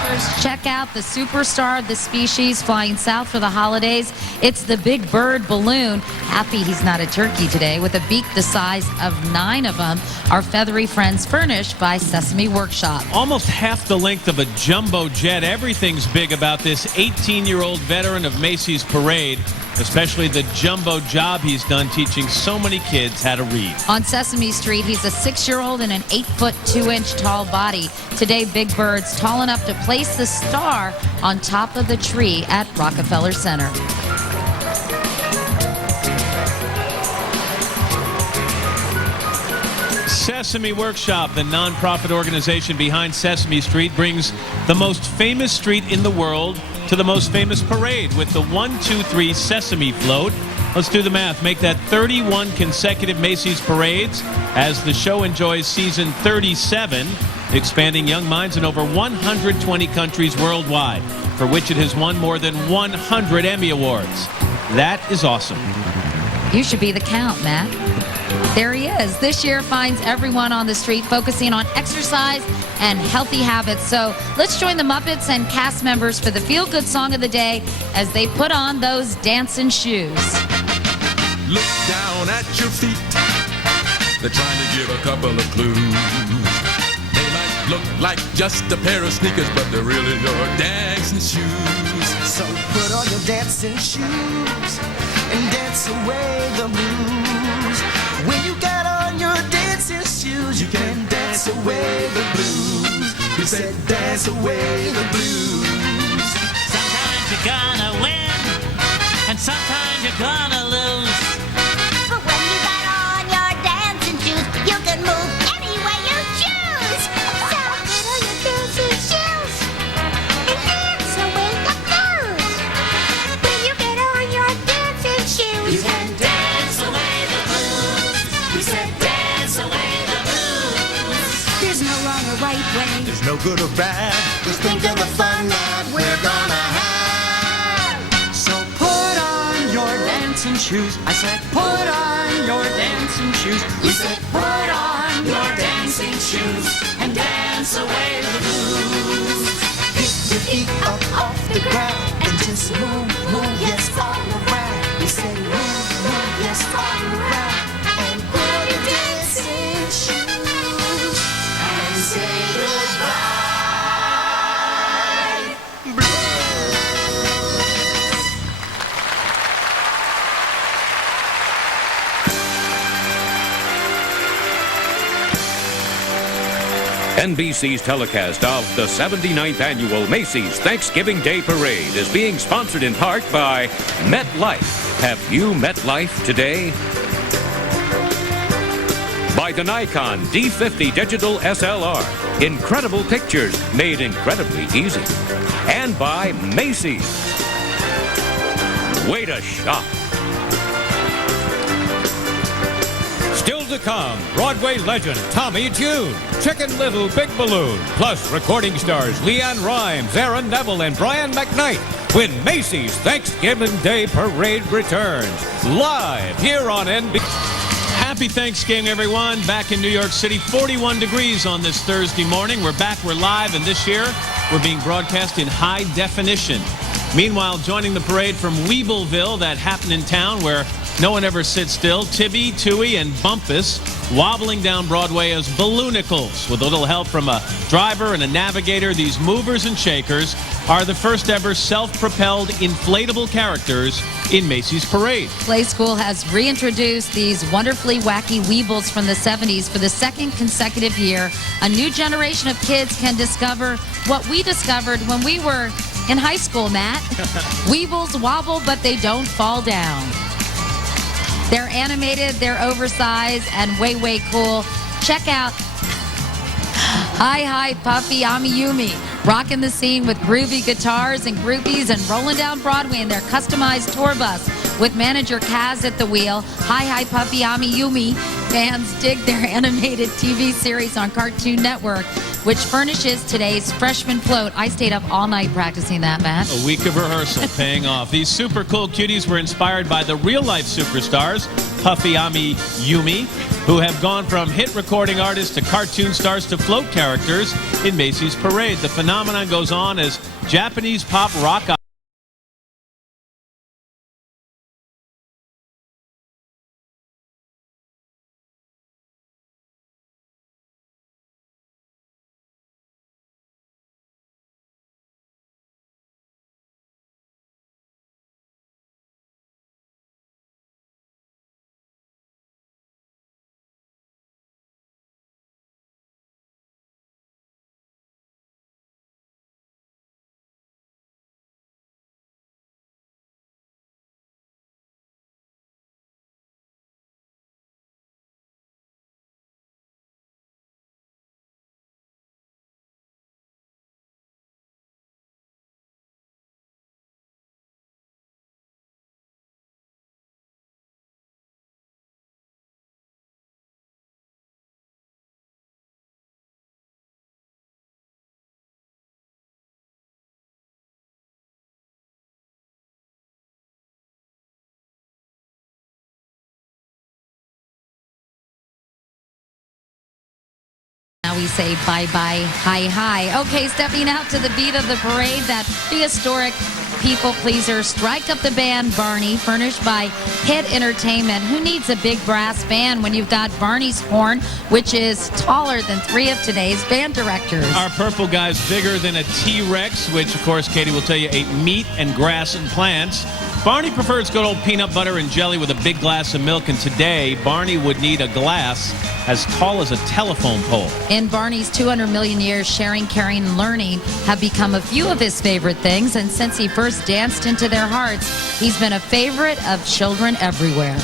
First, check out the superstar of the species flying south for the holidays. It's the Big Bird balloon. Happy he's not a turkey today, with a beak the size of 9 of them. Our feathery friends furnished by Sesame Workshop. Almost half the length of a jumbo jet. Everything's big about this 18-year-old veteran of Macy's parade, especially the jumbo job he's done teaching so many kids how to read. On Sesame Street, he's a 6-year-old in an 8-foot 2-inch tall body. Today, Big Bird's tall enough to place the star on top of the tree at Rockefeller Center. Sesame Workshop, the nonprofit organization behind Sesame Street, brings the most famous street in the world to the most famous parade with the 1-2-3 Sesame float. Let's do the math. Make that 31 consecutive Macy's parades as the show enjoys season 37, expanding young minds in over 120 countries worldwide, for which it has won more than 100 Emmy Awards. That is awesome. You should be the count, Matt. There he is. This year finds everyone on the street focusing on exercise and healthy habits. So let's join the Muppets and cast members for the feel-good song of the day as they put on those dancing shoes. Look down at your feet. They're trying to give a couple of clues. They might look like just a pair of sneakers, but they're really your dancing shoes. So put on your dancing shoes and dance away the blues. When you got on your dancing shoes, you can dance away the blues. We said dance away the blues. Sometimes you're gonna win, and sometimes you're gonna lose. But when you got on your dancing shoes, you can move any way you choose. So put on your dancing shoes and dance away the blues. When you get on your dancing shoes, You can dance away the blues. We said dance away the blues. there's no wrong or right way. There's no good or bad. Just think of the fun that we're gonna have. So put on your dancing shoes. I said put on your dancing shoes. We said put on your dancing shoes and dance away the blues. Pick your feet up off the ground and just move, move, yes, all around. We said move, move, yes, all around. And put on your dancing shoes and say goodbye. NBC's telecast of the 79th Annual Macy's Thanksgiving Day Parade is being sponsored in part by MetLife. Have you met life today? By the Nikon D50 Digital SLR. Incredible pictures made incredibly easy. And by Macy's. Way to shop. Still to come, Broadway legend Tommy Tune, Chicken Little Big Balloon, plus recording stars Leanne Rimes, Aaron Neville, and Brian McKnight when Macy's Thanksgiving Day Parade returns. Live here on NBC. Happy Thanksgiving, everyone. Back in New York City, 41 degrees on this Thursday morning. We're back, we're live, and this year we're being broadcast in high definition. Meanwhile, joining the parade from Weebleville, that happening town where no one ever sits still, Tibby, Tooie, and Bumpus wobbling down Broadway as balloonicles. With a little help from a driver and a navigator, these movers and shakers are the first ever self-propelled inflatable characters in Macy's parade. Play School has reintroduced these wonderfully wacky Weebles from the 70s for the second consecutive year. A new generation of kids can discover what we discovered when we were in high school, Matt. Weebles wobble, but they don't fall down. They're animated, they're oversized, and way, way cool. Check out Hi Hi Puffy Amiyumi, rocking the scene with groovy guitars and groupies and rolling down Broadway in their customized tour bus with manager Kaz at the wheel. Hi Hi Puffy Amiyumi fans dig their animated TV series on Cartoon Network, which furnishes today's freshman float. I stayed up all night practicing that, Matt. A week of rehearsal paying off. These super cool cuties were inspired by the real-life superstars, Puffy Ami Yumi, who have gone from hit recording artists to cartoon stars to float characters in Macy's parade. The phenomenon goes on as Japanese pop rock Now we say bye-bye, hi-hi. Okay, stepping out to the beat of the parade, that prehistoric people pleaser, Strike Up the Band Barney, furnished by Hit Entertainment. Who needs a big brass band when you've got Barney's horn, which is taller than 3 of today's band directors? Our purple guy's bigger than a T-Rex, which, of course, Katie will tell you, ate meat and grass and plants. Barney prefers good old peanut butter and jelly with a big glass of milk, and today, Barney would need a glass as tall as a telephone pole. In Barney's 200 million years, sharing, caring, and learning have become a few of his favorite things, and since he first danced into their hearts, he's been a favorite of children everywhere.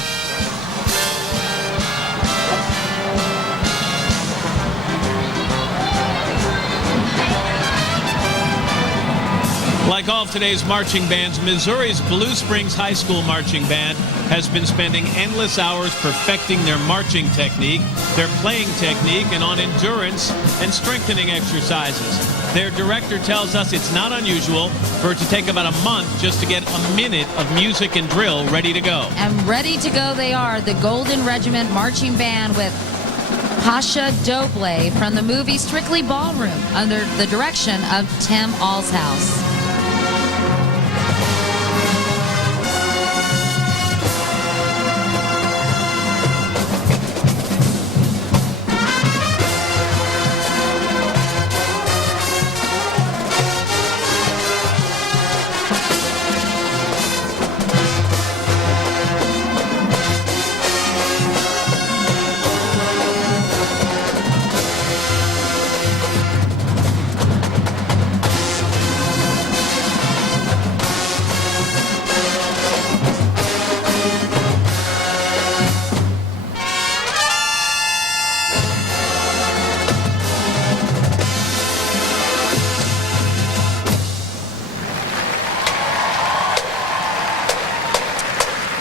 Like all of today's marching bands, Missouri's Blue Springs High School Marching Band has been spending endless hours perfecting their marching technique, their playing technique, and on endurance and strengthening exercises. Their director tells us it's not unusual for it to take about a month just to get a minute of music and drill ready to go. And ready to go they are, the Golden Regiment Marching Band with Pasha Doble from the movie Strictly Ballroom under the direction of Tim Allshouse.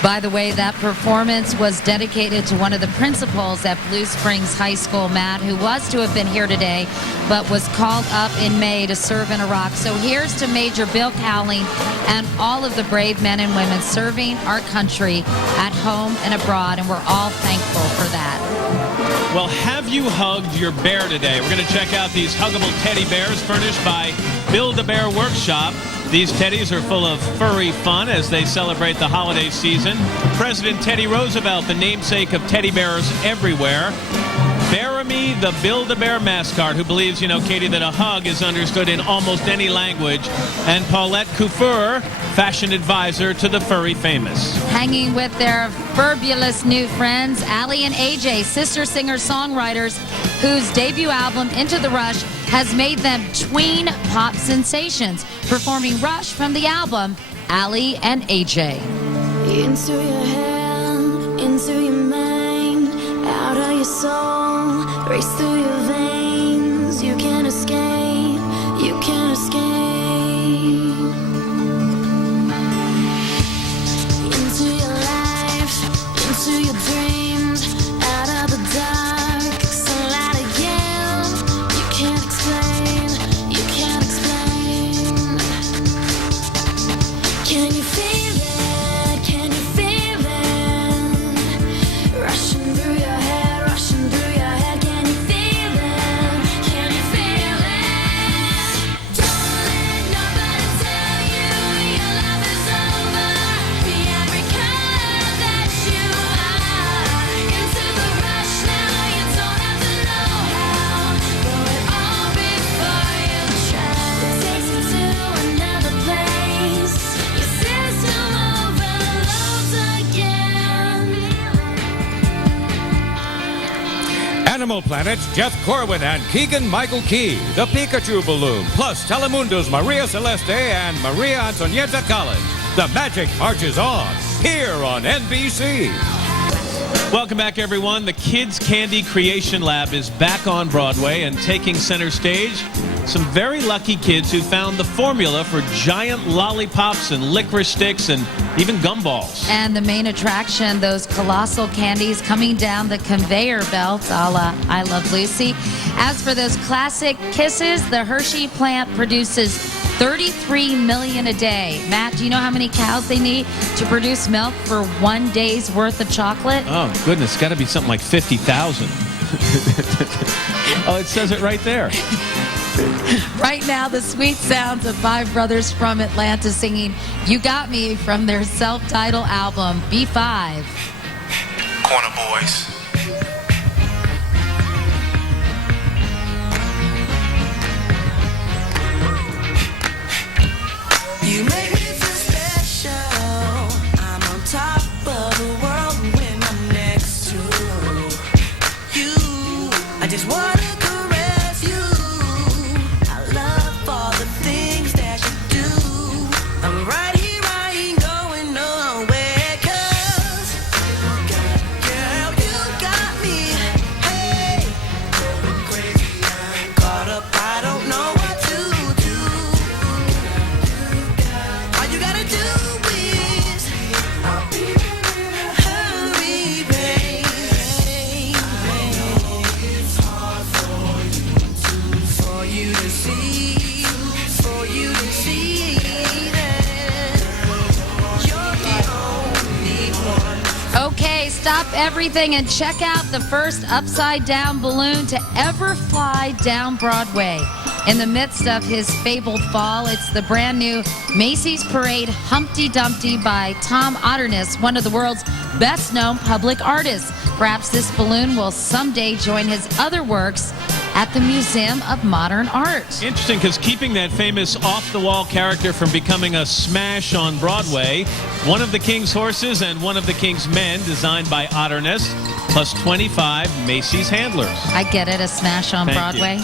By the way, that performance was dedicated to one of the principals at Blue Springs High School, Matt, who was to have been here today, but was called up in May to serve in Iraq. So here's to Major Bill Cowling and all of the brave men and women serving our country at home and abroad, and we're all thankful for that. Well, have you hugged your bear today? We're going to check out these huggable teddy bears furnished by Build-A-Bear Workshop. These teddies are full of furry fun as they celebrate the holiday season. President Teddy Roosevelt, the namesake of teddy bears everywhere. Bearamy, the Build-A-Bear mascot, who believes, Katie, that a hug is understood in almost any language. And Paulette Couture, fashion advisor to the furry famous. Hanging with their fabulous new friends, Allie and AJ, sister singer-songwriters, whose debut album, Into the Rush, has made them tween pop sensations, performing Rush from the album, Allie and AJ. Into your head, into your mind, out of your soul, race through your veins. You can't escape, you can't escape. Into your life, into your dreams, out of the dark, sunlight again. You can't explain, you can't explain. Can you feel it? Can you feel it? Rushing through your head, rushing through your head. Can you feel it? Can you feel it? Don't let nobody tell you your love is over. Be every color that you are. Into the rush now, you don't have to know how. Know it all before you try. It takes you to another place. Your system overloads again. Animal Planet's Jeff Corwin and Keegan-Michael Key, the Pikachu balloon, plus Telemundo's Maria Celeste and Maria Antonietta Collins. The magic marches on here on NBC. Welcome back, everyone. The Kids Candy Creation Lab is back on Broadway and taking center stage. Some very lucky kids who found the formula for giant lollipops and licorice sticks and even gumballs. And the main attraction, those colossal candies coming down the conveyor belt, a la I Love Lucy. As for those classic kisses, the Hershey plant produces 33 million a day. Matt, do you know how many cows they need to produce milk for 1 day's worth of chocolate? Oh, goodness. It's got to be something like 50,000. Oh, it says it right there. Right now, the sweet sounds of five brothers from Atlanta singing You Got Me from their self-titled album, B5. Corner Boys. You make me feel special. I'm on top of the world when I'm next to you. I just wanna caress you. I love all the things that you do. I'm right here, I ain't going nowhere. 'Cause girl, you got me. Hey, crazy, I'm caught up. I don't know what to do. All you gotta do is hurry, baby. It's hard for you to see, for you to see that you're the only one. Okay, stop everything and check out the first upside-down balloon to ever fly down Broadway. In the midst of his fabled fall, it's the brand new Macy's Parade Humpty Dumpty by Tom Otterness, one of the world's best-known public artists. Perhaps this balloon will someday join his other works at the Museum of Modern Art. Interesting, because keeping that famous off-the-wall character from becoming a smash on Broadway, one of the King's horses and one of the King's men, designed by Otterness, plus 25 Macy's handlers. I get it, a smash on Thank Broadway. you.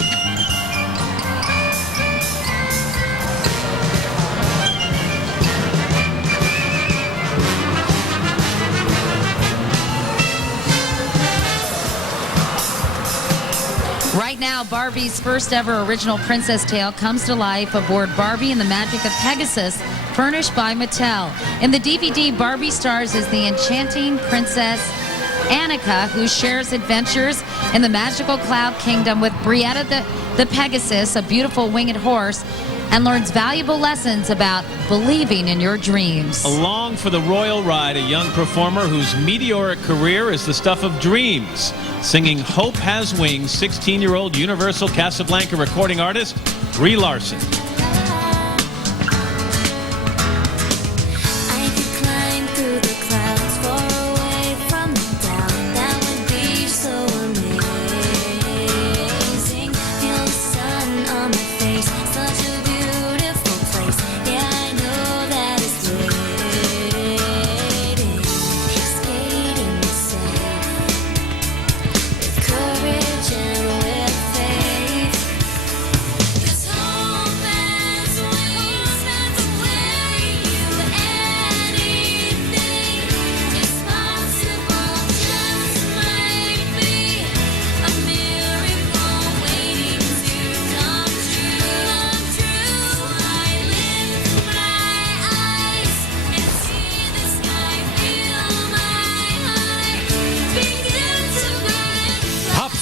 Right now, Barbie's first ever original princess tale comes to life aboard Barbie and the Magic of Pegasus, furnished by Mattel. In the DVD, Barbie stars as the enchanting princess Annika, who shares adventures in the magical cloud kingdom with Brietta the Pegasus, a beautiful winged horse, and learns valuable lessons about believing in your dreams. Along for the royal ride, a young performer whose meteoric career is the stuff of dreams. Singing Hope Has Wings, 16-year-old Universal Casablanca recording artist Brie Larson.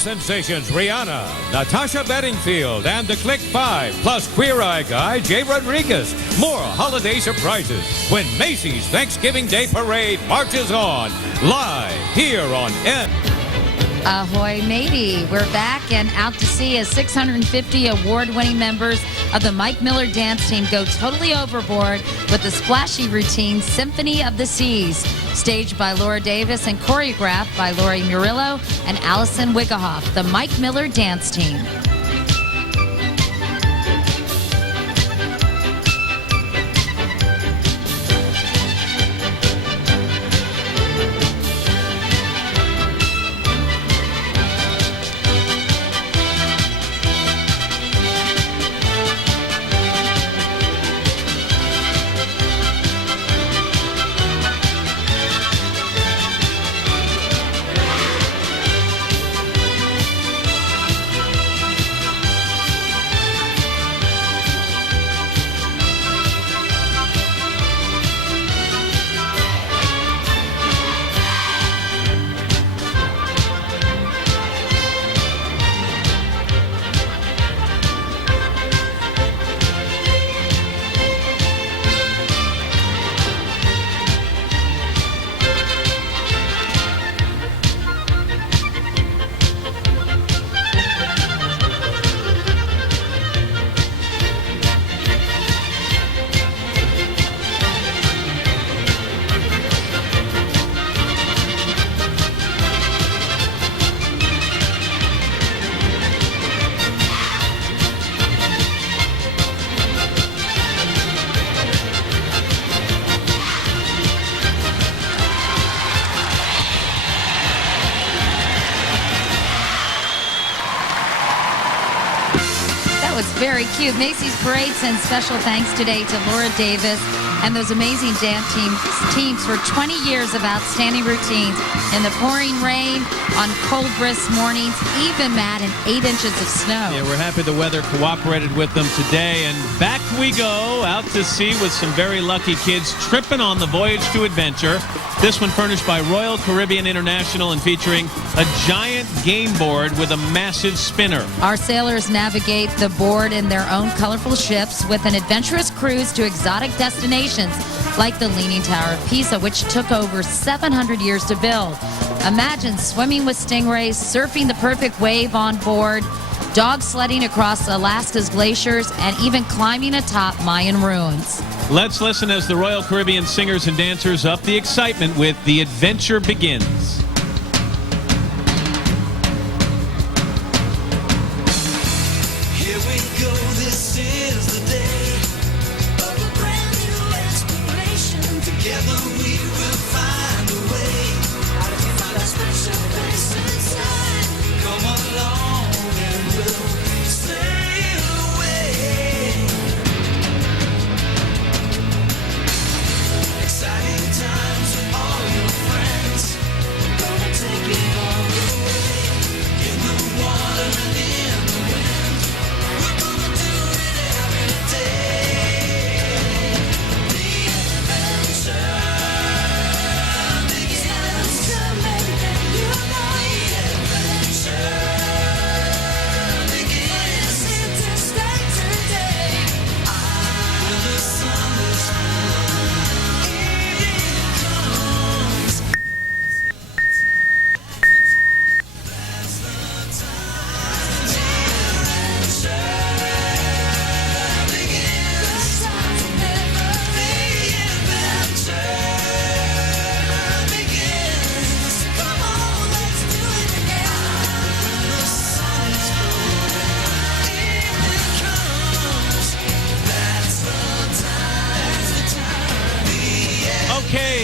Sensations Rihanna, Natasha Bedingfield, and the Click 5, plus Queer Eye guy Jay Rodriguez. More holiday surprises when Macy's Thanksgiving Day Parade marches on, live here on N. Ahoy, matey. We're back and out to see as 650 award-winning members of the Mike Miller dance team go totally overboard with the splashy routine Symphony of the Seas, staged by Laura Davis and choreographed by Lori Murillo and Allison Wigahoff, the Mike Miller dance team. Very cute. Macy's Parade sends special thanks today to Laura Davis and those amazing dance teams for 20 years of outstanding routines in the pouring rain, on cold, brisk mornings, even, Matt, and 8 inches of snow. Yeah, we're happy the weather cooperated with them today. And back we go, out to sea with some very lucky kids tripping on the voyage to adventure. This one furnished by Royal Caribbean International and featuring a giant game board with a massive spinner. Our sailors navigate the board in their own colorful ships with an adventurous cruise to exotic destinations like the Leaning Tower of Pisa, which took over 700 years to build. Imagine swimming with stingrays, surfing the perfect wave on board, dog sledding across Alaska's glaciers, and even climbing atop Mayan ruins. Let's listen as the Royal Caribbean singers and dancers up the excitement with The Adventure Begins. Here we go, this is the day of a brand new exploration. Together we will find a way to find a special place inside. Come along and we'll sail away. Exciting times with all your friends.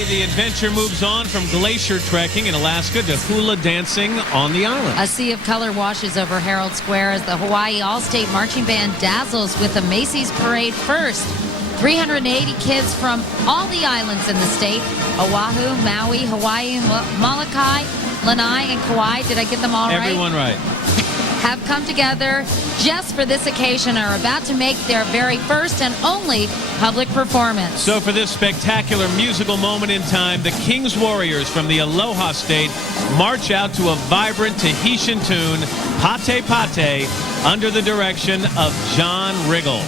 the adventure moves on from glacier trekking in Alaska to hula dancing on the island. A sea of color washes over Herald Square as the Hawaii All-State Marching Band dazzles with the Macy's Parade first. 380 kids from all the islands in the state, Oahu, Maui, Hawaii, Molokai, Lanai, and Kauai. Did I get them all right? Everyone right. Have come together just for this occasion and are about to make their very first and only public performance. So for this spectacular musical moment in time, the King's Warriors from the Aloha State march out to a vibrant Tahitian tune, Pate Pate, under the direction of John Riggle.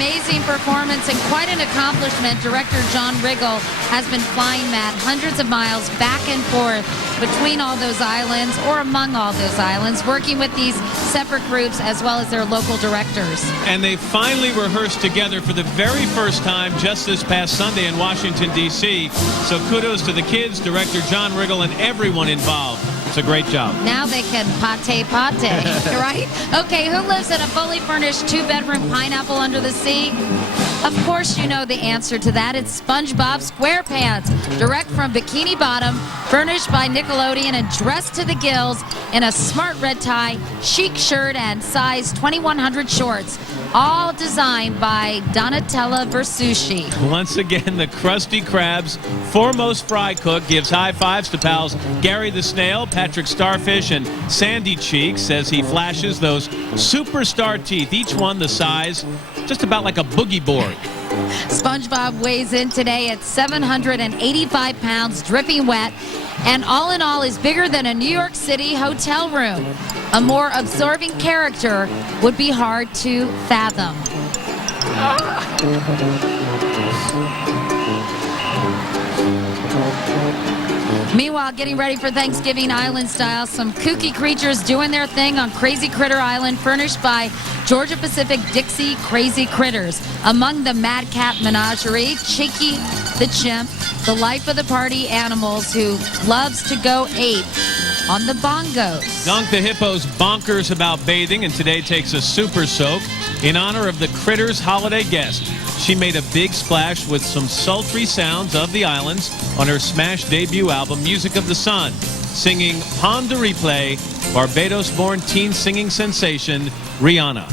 Amazing performance and quite an accomplishment. Director John Riggle has been flying Matt hundreds of miles back and forth between all those islands or among all those islands, working with these separate groups as well as their local directors. And they finally rehearsed together for the very first time just this past Sunday in Washington, D.C. So kudos to the kids, Director John Riggle, and everyone involved. It's a great job. Now they can pate, right? Okay, who lives in a fully furnished two-bedroom pineapple under the sea? Of course you know the answer to that. It's SpongeBob SquarePants, direct from Bikini Bottom, furnished by Nickelodeon and dressed to the gills in a smart red tie, chic shirt, and size 2100 shorts. All designed by Donatella Versucci. Once again, the Krusty Krab's foremost fry cook gives high fives to pals Gary the Snail, Patrick Starfish, and Sandy Cheeks as he flashes those superstar teeth, each one the size just about like a boogie board. SpongeBob weighs in today at 785 pounds, dripping wet, and all in all is bigger than a New York City hotel room. A more absorbing character would be hard to fathom. Meanwhile, getting ready for Thanksgiving Island style, some kooky creatures doing their thing on Crazy Critter Island, furnished by Georgia Pacific Dixie Crazy Critters. Among the Mad Cat Menagerie, Chicky the Chimp, the life of the party animals who loves to go ape on the bongos. Donk the Hippo's bonkers about bathing and today takes a super soak in honor of the Critters holiday guest. She made a big splash with some sultry sounds of the islands on her smash debut album, Music of the Sun, singing Pon de Replay, Barbados-born teen singing sensation, Rihanna.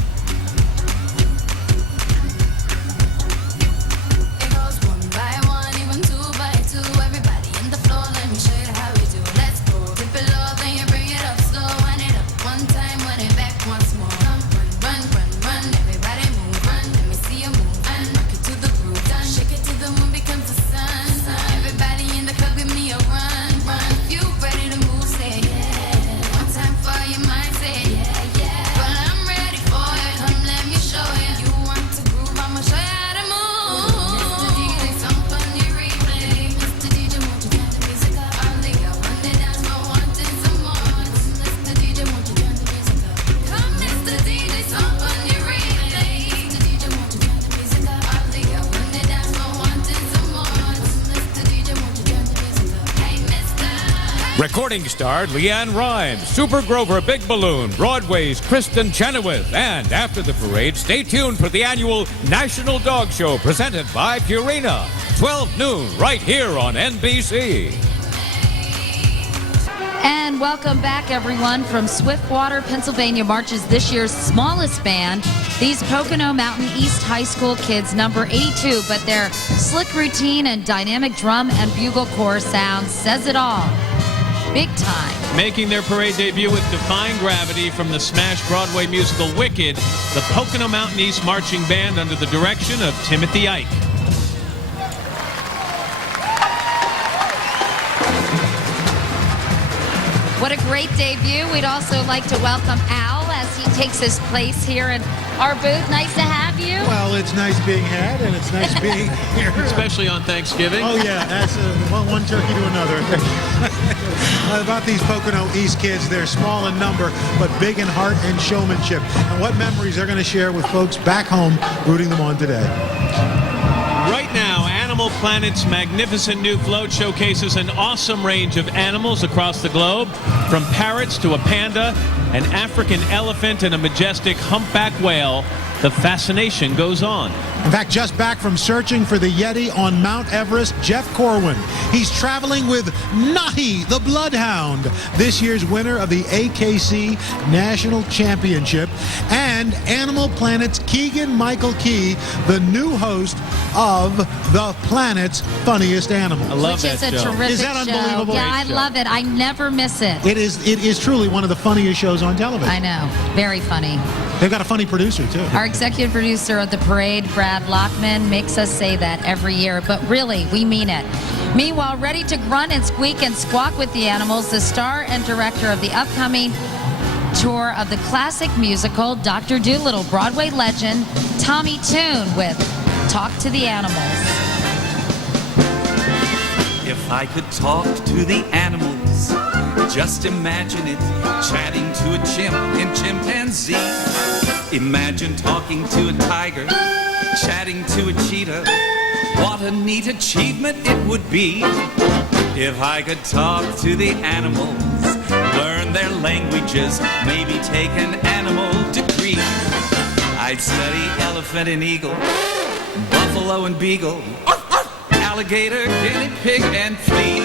Recording starred Leanne Rimes, Super Grover Big Balloon, Broadway's Kristen Chenoweth, and after the parade, stay tuned for the annual National Dog Show presented by Purina. 12 noon right here on NBC. And welcome back, everyone. From Swiftwater, Pennsylvania, marches this year's smallest band. These Pocono Mountain East High School kids number 82, but their slick routine and dynamic drum and bugle corps sound says it all. Big time. Making their parade debut with Defying Gravity from the smash Broadway musical Wicked, the Pocono Mountain East Marching Band under the direction of Timothy Ike. What a great debut. We'd also like to welcome Al as he takes his place here in our booth. Nice to have you. Well, it's nice being had, and it's nice being here. Especially on Thanksgiving. Oh, yeah. That's one turkey to another. About these Pocono East kids, they're small in number, but big in heart and showmanship. And what memories they're going to share with folks back home rooting them on today. Right now, Animal Planet's magnificent new float showcases an awesome range of animals across the globe, from parrots to a panda, an African elephant, and a majestic humpback whale. The fascination goes on. In fact, just back from searching for the Yeti on Mount Everest, Jeff Corwin. He's traveling with Nahi, the Bloodhound, this year's winner of the AKC National Championship, and Animal Planet's Keegan-Michael Key, the new host of The Planet's Funniest Animals. I love Which that is a show. terrific Is that unbelievable? show. Yeah, I love it. I never miss it. It is truly one of the funniest shows on television. I know. Very funny. They've got a funny producer, too. Our executive producer of the parade, Brad Lockman, makes us say that every year, but really, we mean it. Meanwhile, ready to grunt and squeak and squawk with the animals, the star and director of the upcoming tour of the classic musical, Dr. Dolittle, Broadway legend, Tommy Tune with Talk to the Animals. If I could talk to the animals, just imagine it, chatting to a chimp and chimpanzee. Imagine talking to a tiger, chatting to a cheetah. What a neat achievement it would be if I could talk to the animals, learn their languages, maybe take an animal degree. I'd study elephant and eagle, buffalo and beagle, alligator, guinea pig, and flea.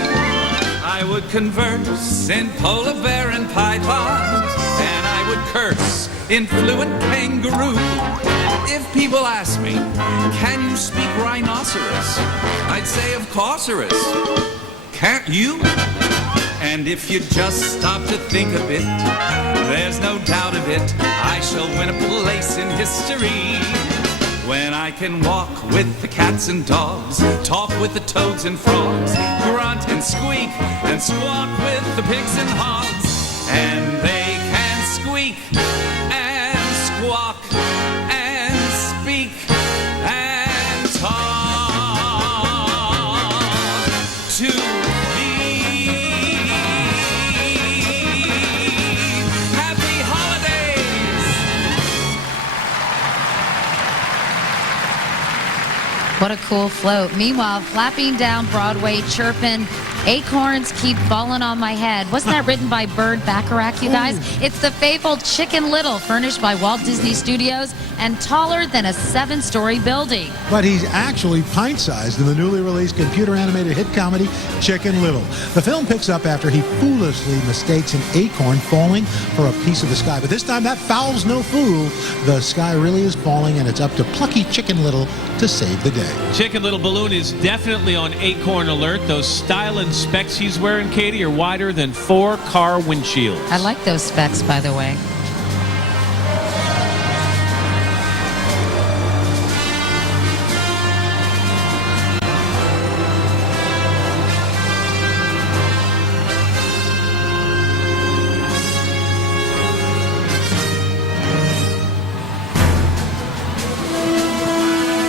I would converse in polar bear and python, and I would curse in fluent kangaroo. If people ask me, can you speak rhinoceros? I'd say, of course-erous. Can't you? And if you just stop to think a bit, there's no doubt of it, I shall win a place in history. When I can walk with the cats and dogs, talk with the toads and frogs, grunt and squeak and squawk with the pigs and hogs, and they can squeak and squawk and speak and talk to me. Happy holidays! What a cool float. Meanwhile, flapping down Broadway, chirping, acorns keep falling on my head. Wasn't that written by Burt Bacharach, you guys? It's the fabled Chicken Little, furnished by Walt Disney Studios and taller than a 7-story building. But he's actually pint-sized in the newly released computer-animated hit comedy Chicken Little. The film picks up after he foolishly mistakes an acorn falling for a piece of the sky. But this time, that foul's no fool. The sky really is falling, and it's up to plucky Chicken Little to save the day. Chicken Little Balloon is definitely on acorn alert. Those styling specs he's wearing, Katie, are wider than 4 car windshields. I like those specs, by the way.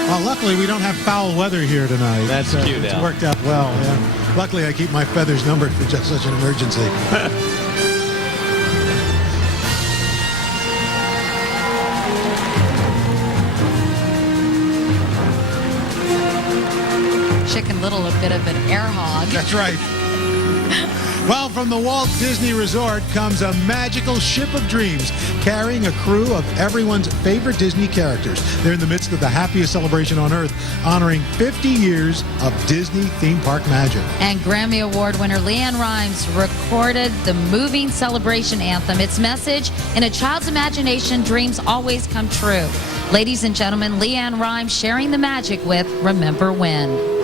Well, luckily, we don't have foul weather here tonight. That's cute, It's Al. worked out well, yeah. Luckily, I keep my feathers numbered for just such an emergency. Chicken Little, a bit of an air hog. That's right. Well, from the Walt Disney Resort comes a magical ship of dreams carrying a crew of everyone's favorite Disney characters. They're in the midst of the happiest celebration on Earth, honoring 50 years of Disney theme park magic. And Grammy Award winner LeAnn Rimes recorded the moving celebration anthem. Its message, in a child's imagination, dreams always come true. Ladies and gentlemen, LeAnn Rimes sharing the magic with Remember When.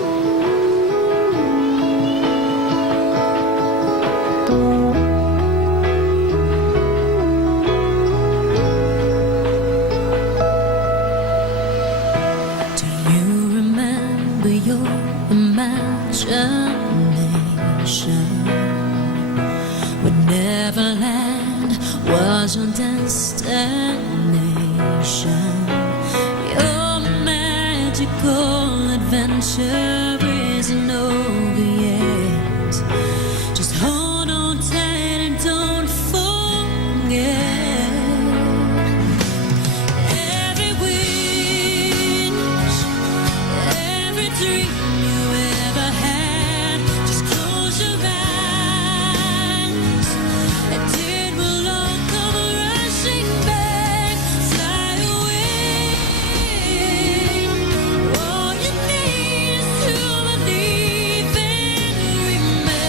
Would Neverland was your destination. Your magical adventure isn't over yet. Just hold on tight and don't forget. Every wish, every dream you ever had, just close your eyes, and it will all come rushing back. Fly away. All you need is to believe and remember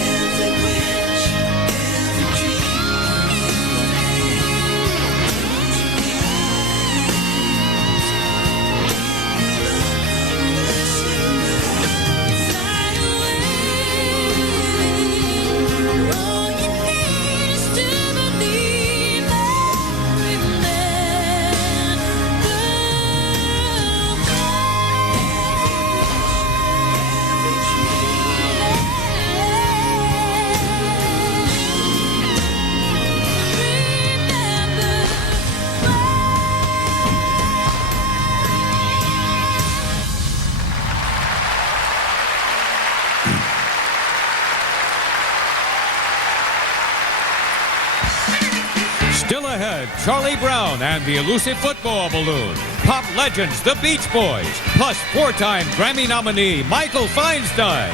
every wish, every all you need is to believe and Still ahead, Charlie Brown and the elusive football balloon. Pop legends, the Beach Boys. Plus four-time Grammy nominee Michael Feinstein.